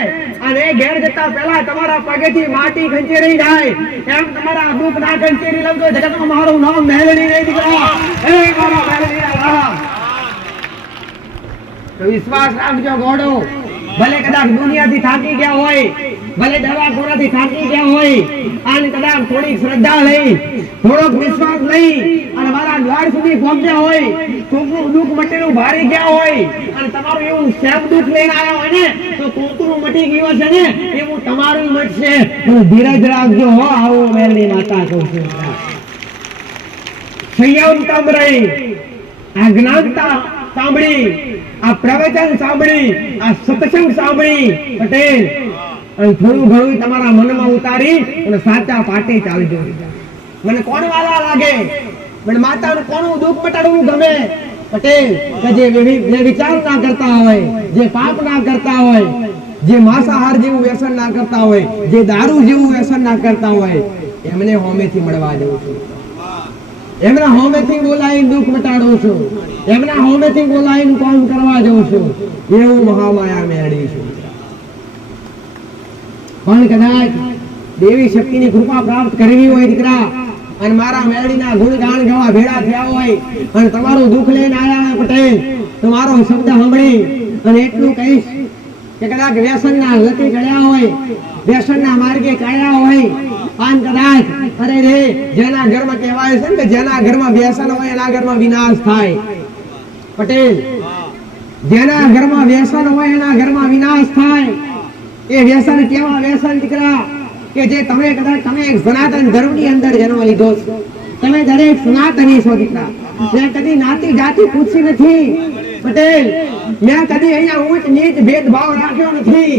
અને એ ઘેર જતા પહેલા તમારા પગેથી માટી ખંચેરી જાય, એમ તમારા દુઃખ ના ખંચેરી લઉં તો જગતમાં મારું નામ મેલડી નહીં દીકરા. હે મારા મેલડીના રામ, તો વિશ્વાસ રાખજો. ઘોડો ભલે કદાચ દુનિયાથી થાકી ગયા હોય, ભલે દવાખોરાથી થાકી ગયા હોય અને કદાચ થોડી શ્રદ્ધા લઈ, થોડોક વિશ્વાસ લઈ અને મારા દ્વાર સુધી પહોંચ્યા હોય, કોકનું દુઃખ મટેલું ભારી ગયા હોય અને તમારું એવું સેમ દુઃખ લઈને આવ્યા હોય ને તો કોકનું મટી ગયું છે ને એવું તમારું મટશે. ધીરજ રાખજો હો, આવું મેલડી માતા કહું છું. સંયમ સાંભળી, આ જ્ઞાનતા સાંભળી, આ પ્રવચન સાંભળી, આ સત્સંગ સાંભળી પટેલ અને થોડું ઘણું તમારા મનમાં ઉતારી અને સાચા પાટે ચાલજો. મને કોણ વાલા લાગે, મને માતાનું કોનું દુઃખ મટાડવું ગમે, પટેલ જે વિચાર ના કરતા હોય, જે પાપ ના કરતા હોય, જે માંસાહાર જેવું વ્યસન ના કરતા હોય, જે દારૂ જેવું વ્યસન ના કરતા હોય, એમને હોમેથી મળવા જવું છું, એમના હોમેથી બોલાવીને દુઃખ મટાડું છું, એમના હોમેથી બોલાવીને કામ કરવા જઉં છું, એવું મહામાયા મેળવી છું. પણ કદાચ દેવી શક્તિની કૃપા પ્રાપ્ત કરવી હોય દીકરા, અને મારા મેળડીના ગુણગાન ગાવા ભેળા થયા હોય, અને તમારું દુઃખ લઈને આયા પટેલ, તમારો શબ્દ સાંભળી અને એટલું કહીશ કે કદાચ વ્યસનના લતી ચડ્યા હોય, વ્યસનના માર્ગે ચાલ્યા હોય, અને કદાચ અરે રે જેના ઘરમાં કહેવાય છે ને કે જેના ઘરમાં વ્યસન હોય એના ઘરમાં વિનાશ થાય. પટેલ, જેના ઘરમાં વ્યસન હોય એના ઘરમાં વિનાશ થાય. એ વ્યસન કેવા વ્યસન દીકરા કે જે તમે કદાચ તમે એક સનાતન ધર્મની અંદર જન્મ લીધો છો, તમે દરેક સનાતની છો દીકરા. મેં કદી નાતી જાતિ પૂછી નથી પટેલ, મેં કદી અહીંયા ઊંચ નીચ ભેદભાવ રાખ્યો નથી.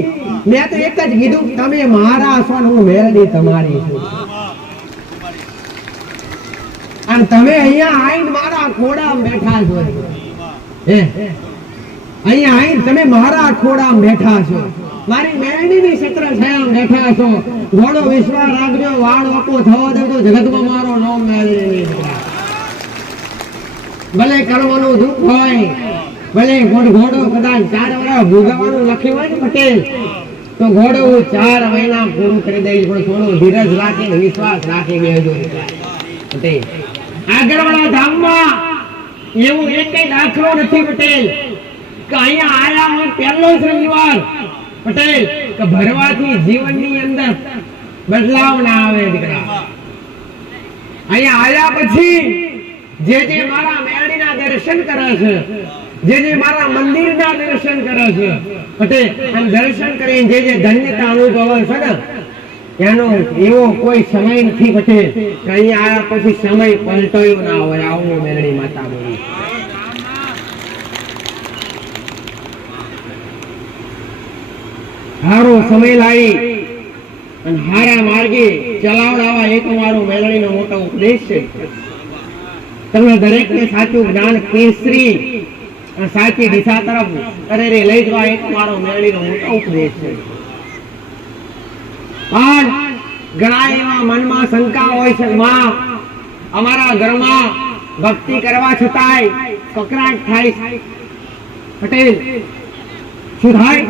મેં તો એક જ કીધું તમે મારા છો ને હું મેળડી તમારી છું, અને તમે અહીંયા આવીને મારા ખોડામાં બેઠા છો. અહીંયા આવીને તમે મારા ખોડામાં બેઠા છો, મારી મેળડીની છત્ર છાયામાં બેઠા છો. ઘોડો વિશ્વાસ રાખજો, વાળ ઓપો થવા દે તો જગતમાં મારો નામ મેળડી. ભલે કર્મનું દુઃખ હોય, ભલે ઘોડો કદાચ 4 વર્ષ ભોગવવાનું લખ્યું હોય ને પટેલ, તો ઘોડો 4 મહિના પૂરું કરી દઈશ, પણ થોડું ધીરજ રાખીને વિશ્વાસ રાખી બેસજો પટેલ. આગળવાળા ધામમાં એવું એક દાખલો નથી પટેલ કે અહીંયા આયા હું પહેલો જ રવિવાર પટેલ કે ભરવાથી જીવનની અંદર બદલાવ ના આવે દીકરા. અહીંયા આયા પછી જે મારા મેળડીના દર્શન કરે છે, જે મારા મંદિરના દર્શન કરે છે પટેલ, આમ દર્શન કરીને જે ધન્યતા અનુભવે છે ને, એનો એવો કોઈ સમય નથી પટેલ કે અહીંયા આયા પછી સમય પલટાયો ના હોય. આવું મેળડી માતા બોલી. હારો સમય લાવી અને હારા માર્ગે ચલાવડાવવા એ તમારો મેળડીનો મોટો ઉપદેશ છે. તમે દરેકને સાચું જ્ઞાન કેસરી અને સાચી દિશા તરફ અરે લઈ જવા એ તમારો મેળડીનો મોટો ઉપદેશ છે. પણ ઘણા એવા મનમાં શંકા હોય છે, માં અમારા ઘરમાં ભક્તિ કરવા છતાંય કકરાટ થાય પટેલ. શું થાય?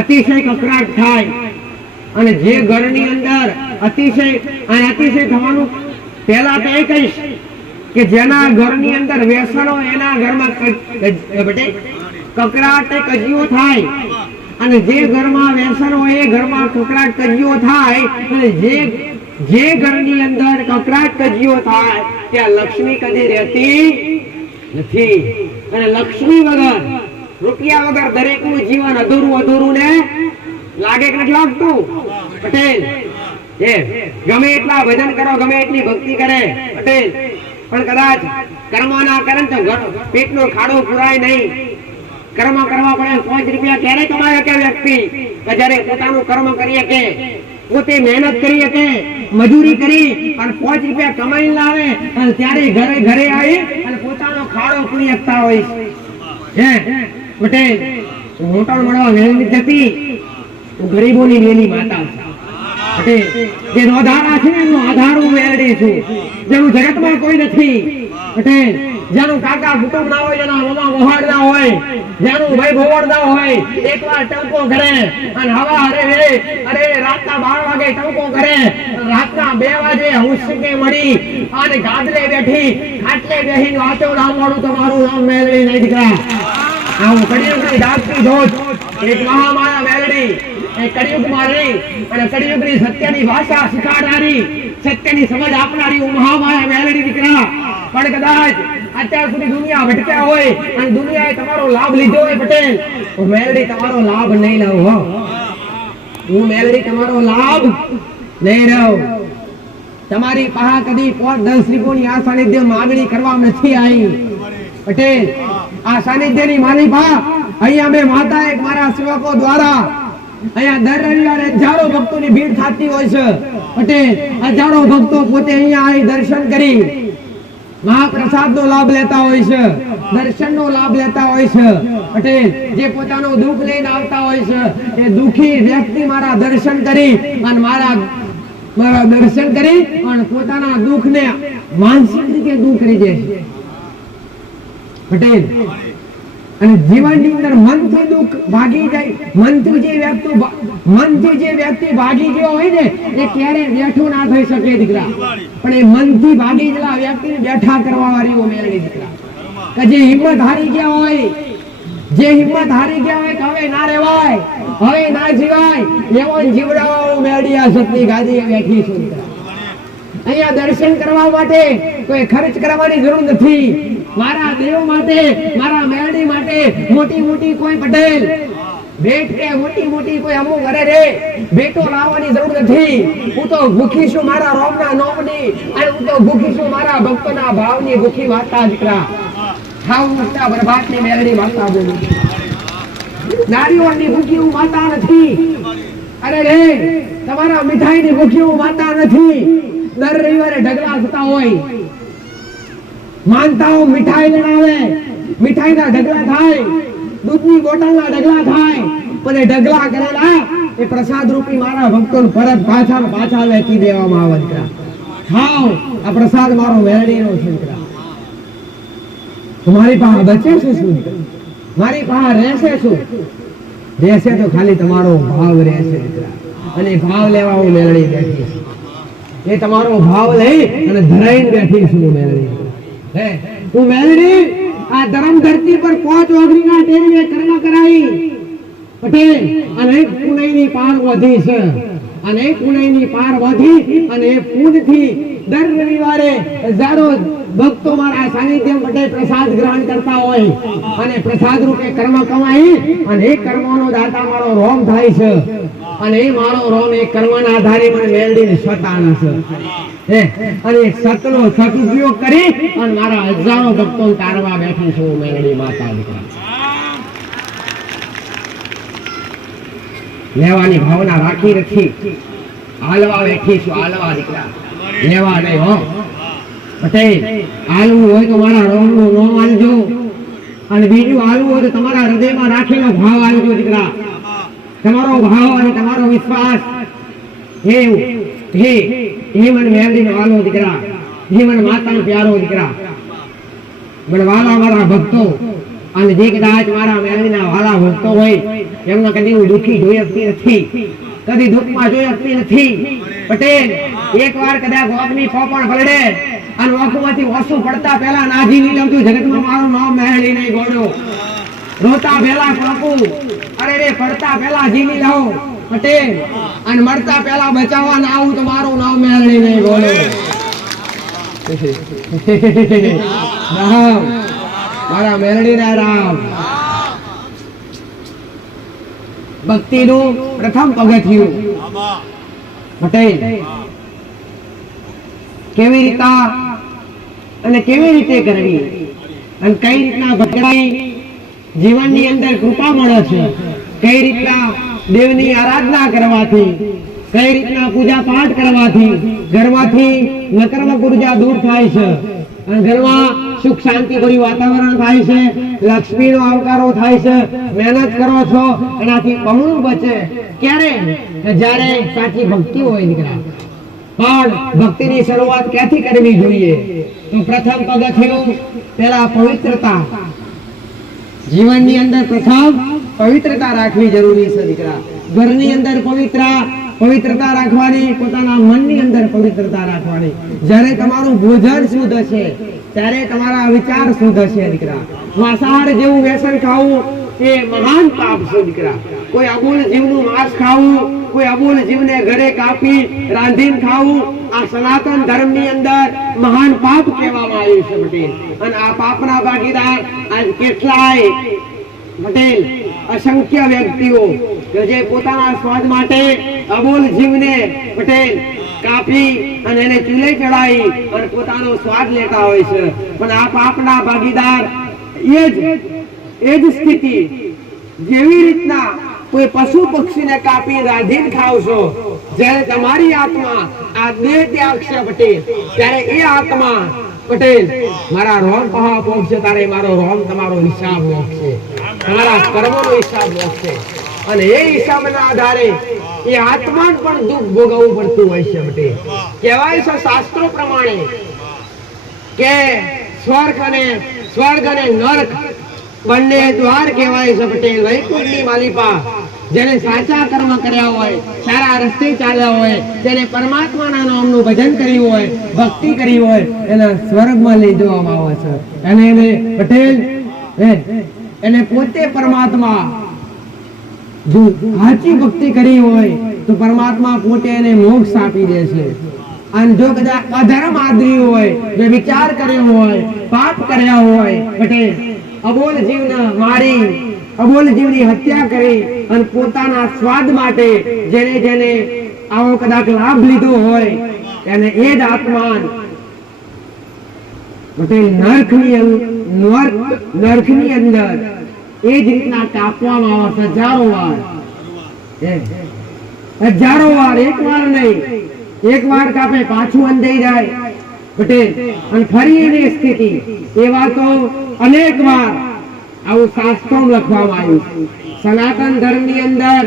અતિશય કકરાટ થાય. અને જે ઘરની અંદર અતિશય થવાનું પહેલા તો એ કહીશ કે જેના ઘરની અંદર વ્યસનો એના ઘરમાં કકરાટ કજિયો થાય, અને જે ઘરમાં વ્યસન હોય એ ઘરમાં કકરાટ કજિયો થાય. અને જે ઘરની અંદર કકરાટ કજિયો થાય ત્યાં લક્ષ્મી કદી રહેતી નથી. અને લક્ષ્મી વગર, રૂપિયા વગર દરેકનું જીવન અધૂરું ને લાગે કે નથી લાગતું પટેલ? ગમે એટલા ભજન કરો, ગમે એટલી ભક્તિ કરે પટેલ, પણ કદાચ કર્મ ના કરે તો પેટનો ખાડો પુરાય નહીં. કર્મ કરવા પડે. 5 રૂપિયા ક્યારે કમાય કે વ્યક્તિ કે જ્યારે પોતાનું કર્મ કરી શકે, પોતે મહેનત કરી શકે, મજૂરી કરી અને 5 રૂપિયા કમાઈ લાવે, અને ત્યારે ઘરે આવી અને પોતાનો ખાડો પૂરી શકતા હોય છે પટેલ. મોટા મળવા વેલી જતી ગરીબોની વેલી માતા પટેલ. જે નોધારા છે એનો આધાર હું મેળવી છું, જેનું જગતમાં કોઈ નથી પટેલ. જેનું કાકા કુટુંબ ના હોય, જેના મામા વહાડ ના હોય, જેનું ભાઈ ભોવડ ના હોય, એકવાર ટંકો કરે અને હવા અરે રાતના 12 વાગે ટંકો કરે, રાતના 2 વાગે હુંસકે મળી અને ગાદલે બેઠી ખાટલે બેહીને વાતો નામવાળું તમારું નામ મેળવી નહીં દીકરા. આવું કળિયુગની દાસની ધોધ એક મહામાયા મેળવી, એ કળિયુગમાં રહી અને કળિયુગની સત્યની ભાષા શીખાડનારી, સત્યની સમજ આપનારી હું મહામાયા મેળવી દીકરા. પણ કદાચ અત્યાર સુધી દુનિયા ભટક્યા હોય અને દુનિયાએ તમારો લાભ લીધો હોય પટેલ, હું મેળવી તમારો લાભ નહીં લઉં. હું મેળવી તમારો લાભ નહીં લઉં. તમારી પાસે કદી 5-10 રૂપિયાની આ સાનિધ્ય માગણી કરવા નથી આવી પટેલ. આ સાનિધ્યની મારી પા અહીંયા મેં માતા એક મારા સેવકો દ્વારા અહીંયા દર રવિવારે હજારો ભક્તોની ભીડ થતી હોય છે પટેલ. હજારો ભક્તો પોતે અહીંયા આવી દર્શન કરી મહાપ્રસાદનો લાભ લેતા હોય છે, દર્શનનો લાભ લેતા હોય છે. પટેલ જે પોતાનું દુઃખ લઈને આવતા હોય છે, એ દુઃખી વ્યક્તિ મારા દર્શન કરી અને મારા દર્શન કરી અને પોતાના દુઃખને માનસિક રીતે દૂર કરી દે છે. પટેલ અને જીવનની અંદર મનથી દુઃખ ભાગી જાય, મનથી જે વ્યક્તિ ભાગી ગયો હોય ને એ ક્યારેય બેઠો ના થઈ શકે દીકરા. પણ એ મનથી ભાગી ગયેલા વ્યક્તિને બેઠા કરવા વાળી મેળવી દીકરા. કે જે હિંમત હારી ગયા હોય, કે હવે ના રહેવાય, હવે ના જીવાય, એવો જીવડાવો મેળવી આ સતની ગાદીએ બેઠી છું દીકરા. અહીંયા દર્શન કરવા માટે કોઈ ખર્ચ કરવાની જરૂર નથી. મારા દેવ માટે, મારા મેરડી માટે મોટી કોઈ પટેલ ભેટ કે મોટી કોઈ અમુક ઘરે રે ભેટો લાવવાની જરૂર નથી. હું તો ભૂખી છું મારા રોમના નોમની, અને હું તો ભૂખી છું મારા ભક્તોના ભાવની ભૂખી માતા દીકરા. ખાવ મુક્તા બરબાદની મેરડી માતા બોલું. નારીઓની ભૂખી હું માતા નથી. અરે રે તમારા મીઠાઈની ભૂખી હું માતા નથી. દર રવિવારે ઢગલા થતા હોય, માનતાઓ મીઠાઈ લણાવે, મીઠાઈના ઢગલા થાય, દૂધની બોટલના ઢગલા થાય, પણ એ ઢગલા કરેલા એ પ્રસાદ રૂપી મારા ભક્તોને પરત પાછા વેચી દેવામાં આવે છે. ખાઓ આ પ્રસાદ મારો મેરડીનો છે. તમારી પાસે બચે છે શું? મારી પાસે રહેશે શું? રહેશે તો ખાલી તમારો ભાવ રહેશે દીકરા. અને ભાવ લેવા હું મેરડી બેઠી છું. એ તમારો ભાવ લઈ અને ધરાઈને બેઠી છું મેરડી. હું મેલડી આ ધરમ ધરતી પર 5 ઓગણીના ટેરવે કર્મ કરાઈ પટેલ. અને પુણ્યની પાર વધી છે, અને પુણ્યની પાર વધી અને એ પુણ્યથી દર રવિવારે હજારો ભક્તો મારા સાનિધ્યમ પટેલ પ્રસાદ ગ્રહણ કરતા હોય, અને પ્રસાદ રૂપે કર્મ કમાઈ અને એ કર્મનો દાતા મારો રોમ થાય છે. અને એ મારો રોમ એ કર્મના આધારે મને મેળવીને સતાના છે. અને સતનો સદુપયોગ કરી અને મારા હજારો ભક્તો તારવા બેઠી છું મેળવી માતા દીકરા. લેવાની ભાવના રાખી હાલવા બેઠી છું. હાલવા દીકરા, લેવા નહીં હો પટેલ. હાલવું હોય તો મારા રોમનું નામ આલજો, અને બીજું હાલવું હોય તો તમારા હૃદયમાં રાખેલો ભાવ આલજો દીકરા. તમારો ભાવ અને તમારો વિશ્વાસ હે મને મેળવીને વાલો દીકરા, હે મને માતાનો પ્યારો દીકરા. મને વાલા મારા ભક્તો, અને જે કદાચ મારા મેળવીના વાલા ભક્તો હોય એમને કદી હું દુઃખી જોઈ શકતી નથી, કદી દુઃખમાં જોઈ શકતી નથી. પટેલ એકવાર કદાચ ઓખની પોપણ પલડે અને ઓખમાંથી ઓછું પડતા પહેલા નાજી નહીં લઉં છું. જગતમાં મારું નામ મેળવી નહીં ગોળ્યો. રોતા પહેલા પાપું, અરે રે પડતા પહેલા જીવી લાવો પટેલ, અને મળતા પહેલા બચાવવા ના આવું તો મારું નામ મેળવી નહીં બોલો. રામ મારા મેળડી ના રામ. ભક્તિનું પ્રથમ પગથિયું પટેલ. કેવી રીતના અને કેવી રીતે કરવી અને કઈ રીતના ભક્તિ જીવનની અંદર કૃપા મળે છે, કઈ રીતના દેવની આરાધના કરવાથી, કઈ રીતના પૂજા પાઠ કરવાથી ઘરમાંથી નકારાત્મક ઉર્જા દૂર થાય છે અને ઘરમાં સુખ શાંતિ ભર્યું વાતાવરણ થાય છે, લક્ષ્મીનો આવકારો થાય છે. મહેનત કરો છો એનાથી બમણું બચે. ક્યારે? જ્યારે સાચી ભક્તિ હોય દીકરા. પણ ભક્તિની શરૂઆત ક્યાંથી કરવી જોઈએ? તો પ્રથમ પગથિયું પહેલા પવિત્રતા. જીવનની અંદર પ્રથમ પવિત્રતા રાખવી જરૂરી છે દીકરા. ઘરની અંદર પવિત્રતા રાખવાની, પોતાના મનની અંદર પવિત્રતા રાખવાની. જ્યારે તમારું ભોજન શુદ્ધ હશે ત્યારે તમારા વિચાર શુદ્ધ હશે દીકરા. માંસાહાર જેવું વ્યસન ખાવું એ મહાન પાપ છે દીકરા. કોઈ અબોલ જીવનું માંસ ખાવું, કોઈ અબોલ જીવને ઘરે કાપી રાંધીને ખાવું, આ સનાતન ધર્મની અંદર મહાન પાપ કહેવામાં આવ્યું છે પટેલ. અને આ પાપના ભાગીદાર આજ કેટલાય પટેલ અસંખ્ય વ્યક્તિઓ કે જે પોતાના સ્વાદ માટે અબોલ જીવને પટેલ કાપી અને એને ચૂલે ચડાવી અને પોતાનો સ્વાદ લેતા હોય છે. પણ આ પાપના ભાગીદાર એ જ સ્થિતિ જેવી રીતના કોઈ પશુ પક્ષીને કાપી રાંધીને ખાવશો, જ્યારે તમારી આત્મા આ દેહ ત્યાગશે પટેલ, ત્યારે એ આત્મા પટેલ મારા રોમ પહા પોગશે તારે મારો રોમ તમારો હિસાબ મોકશે, તમારા કર્મોનો હિસાબ મોકશે. અને એ હિસાબના આધારે એ આત્માને પણ દુઃખ ભોગવવું પડતું હોય છે પટેલ. કહેવાય છે શાસ્ત્રો પ્રમાણે કે સ્વર્ગ અને નરક બંને દ્વાર કહેવાય છે પટેલ. વૈકુંઠની માલિપા જેને સાચા કર્મ કર્યા હોય, સારા રસ્તે ચાલ્યા હોય, જેને પરમાત્માના નામનું ભજન કર્યું હોય, ભક્તિ કરી હોય, એના સ્વર્ગમાં લઈ જવામાં આવે છે. અને એને પટેલ એને પોતે પરમાત્મા જો સાચી ભક્તિ કરી હોય તો પરમાત્મા પોતે એને મોક્ષ આપી દે છે. અને જો કદાચ અધર્મ આદર્યું હોય, જો વિચાર કર્યો હોય, પાપ કર્યા હોય પટેલ, અબોલ જીવને મારી, અબોલ જીવની હત્યા કરી અને પોતાના સ્વાદ માટે જેને આવો કદાચ લાભ લીધો હોય એને એ જ આત્મા પટેલ નરકની અંદર એ જ રીતના કાપવામાં આવે હજારો વાર, એક વાર નહીં, એક વાર કાપે પાછું અંજાઈ જાય પટેલ અને ફરી એની સ્થિતિ. એવા તો અનેક વાર આવું શાસ્ત્રોમાં લખવામાં આવ્યું છે. સનાતન ધર્મની અંદર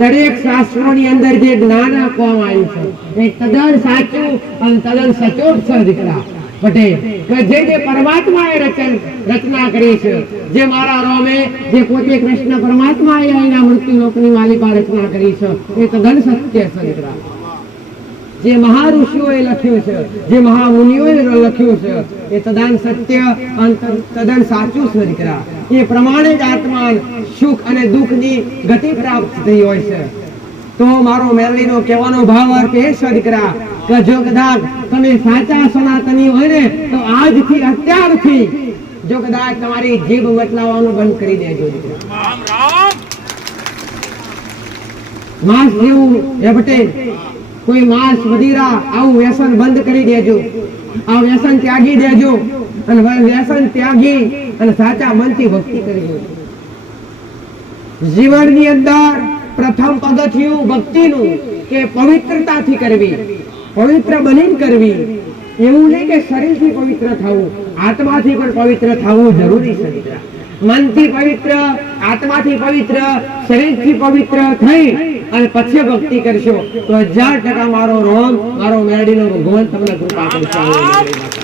દરેક શાસ્ત્રોની અંદર જે જ્ઞાન આપવામાં આવ્યું છે એ તદ્દન સાચું અને તદ્દન સચોટ છે દીકરા પટેલ. કે જે પરમાત્માએ રચના કરી છે, જે મારા રોમે જે પોતે કૃષ્ણ પરમાત્માએ એના મૃત્યુ લોકની માલિકા રચના કરી છે એ તદ્દન સત્ય છે દીકરા. જે મહાઋષિઓએ લખ્યું છે, જે મહામુનિઓએ લખ્યું છે એ તદ્દન સત્ય અને તદ્દન સાચું છે દીકરા. એ પ્રમાણે જ આત્મા સુખ અને દુઃખની ગતિ પ્રાપ્ત થઈ હોય છે. તો મારો મેરડીનો કહેવાનો ભાવ અર્થ એ છે દીકરા કે જો કદાચ તમે સાચા સનાતની હોય ને તો આજથી અત્યારથી જો કદાચ તમારી જીભ બતલાવવાનું બંધ કરી દેજો દીકરા. માંસ જેવું એ પટેલ કોઈ માંસ મદિરા આવું વ્યસન બંધ કરી દેજો, આ વ્યસન ત્યાગી દેજો અને વ્યસન ત્યાગી અને સાચા મનથી ભક્તિ કરજો. જીવનની અંદર પ્રથમ પગથિયું ભક્તિનું કે પવિત્રતાથી કરવી, પવિત્ર બનીને કરવી. એવું નહીં કે શરીરથી પવિત્ર થવું, આત્માથી પણ પવિત્ર થવું જરૂરી છે. મનથી પવિત્ર, આત્માથી પવિત્ર, શરીરથી પવિત્ર થઈ અને પછી ભક્તિ કરશો તો 1000% મારો રોમ, મારો મેરડીનો ભગવાન તમને કૃપા કરશે.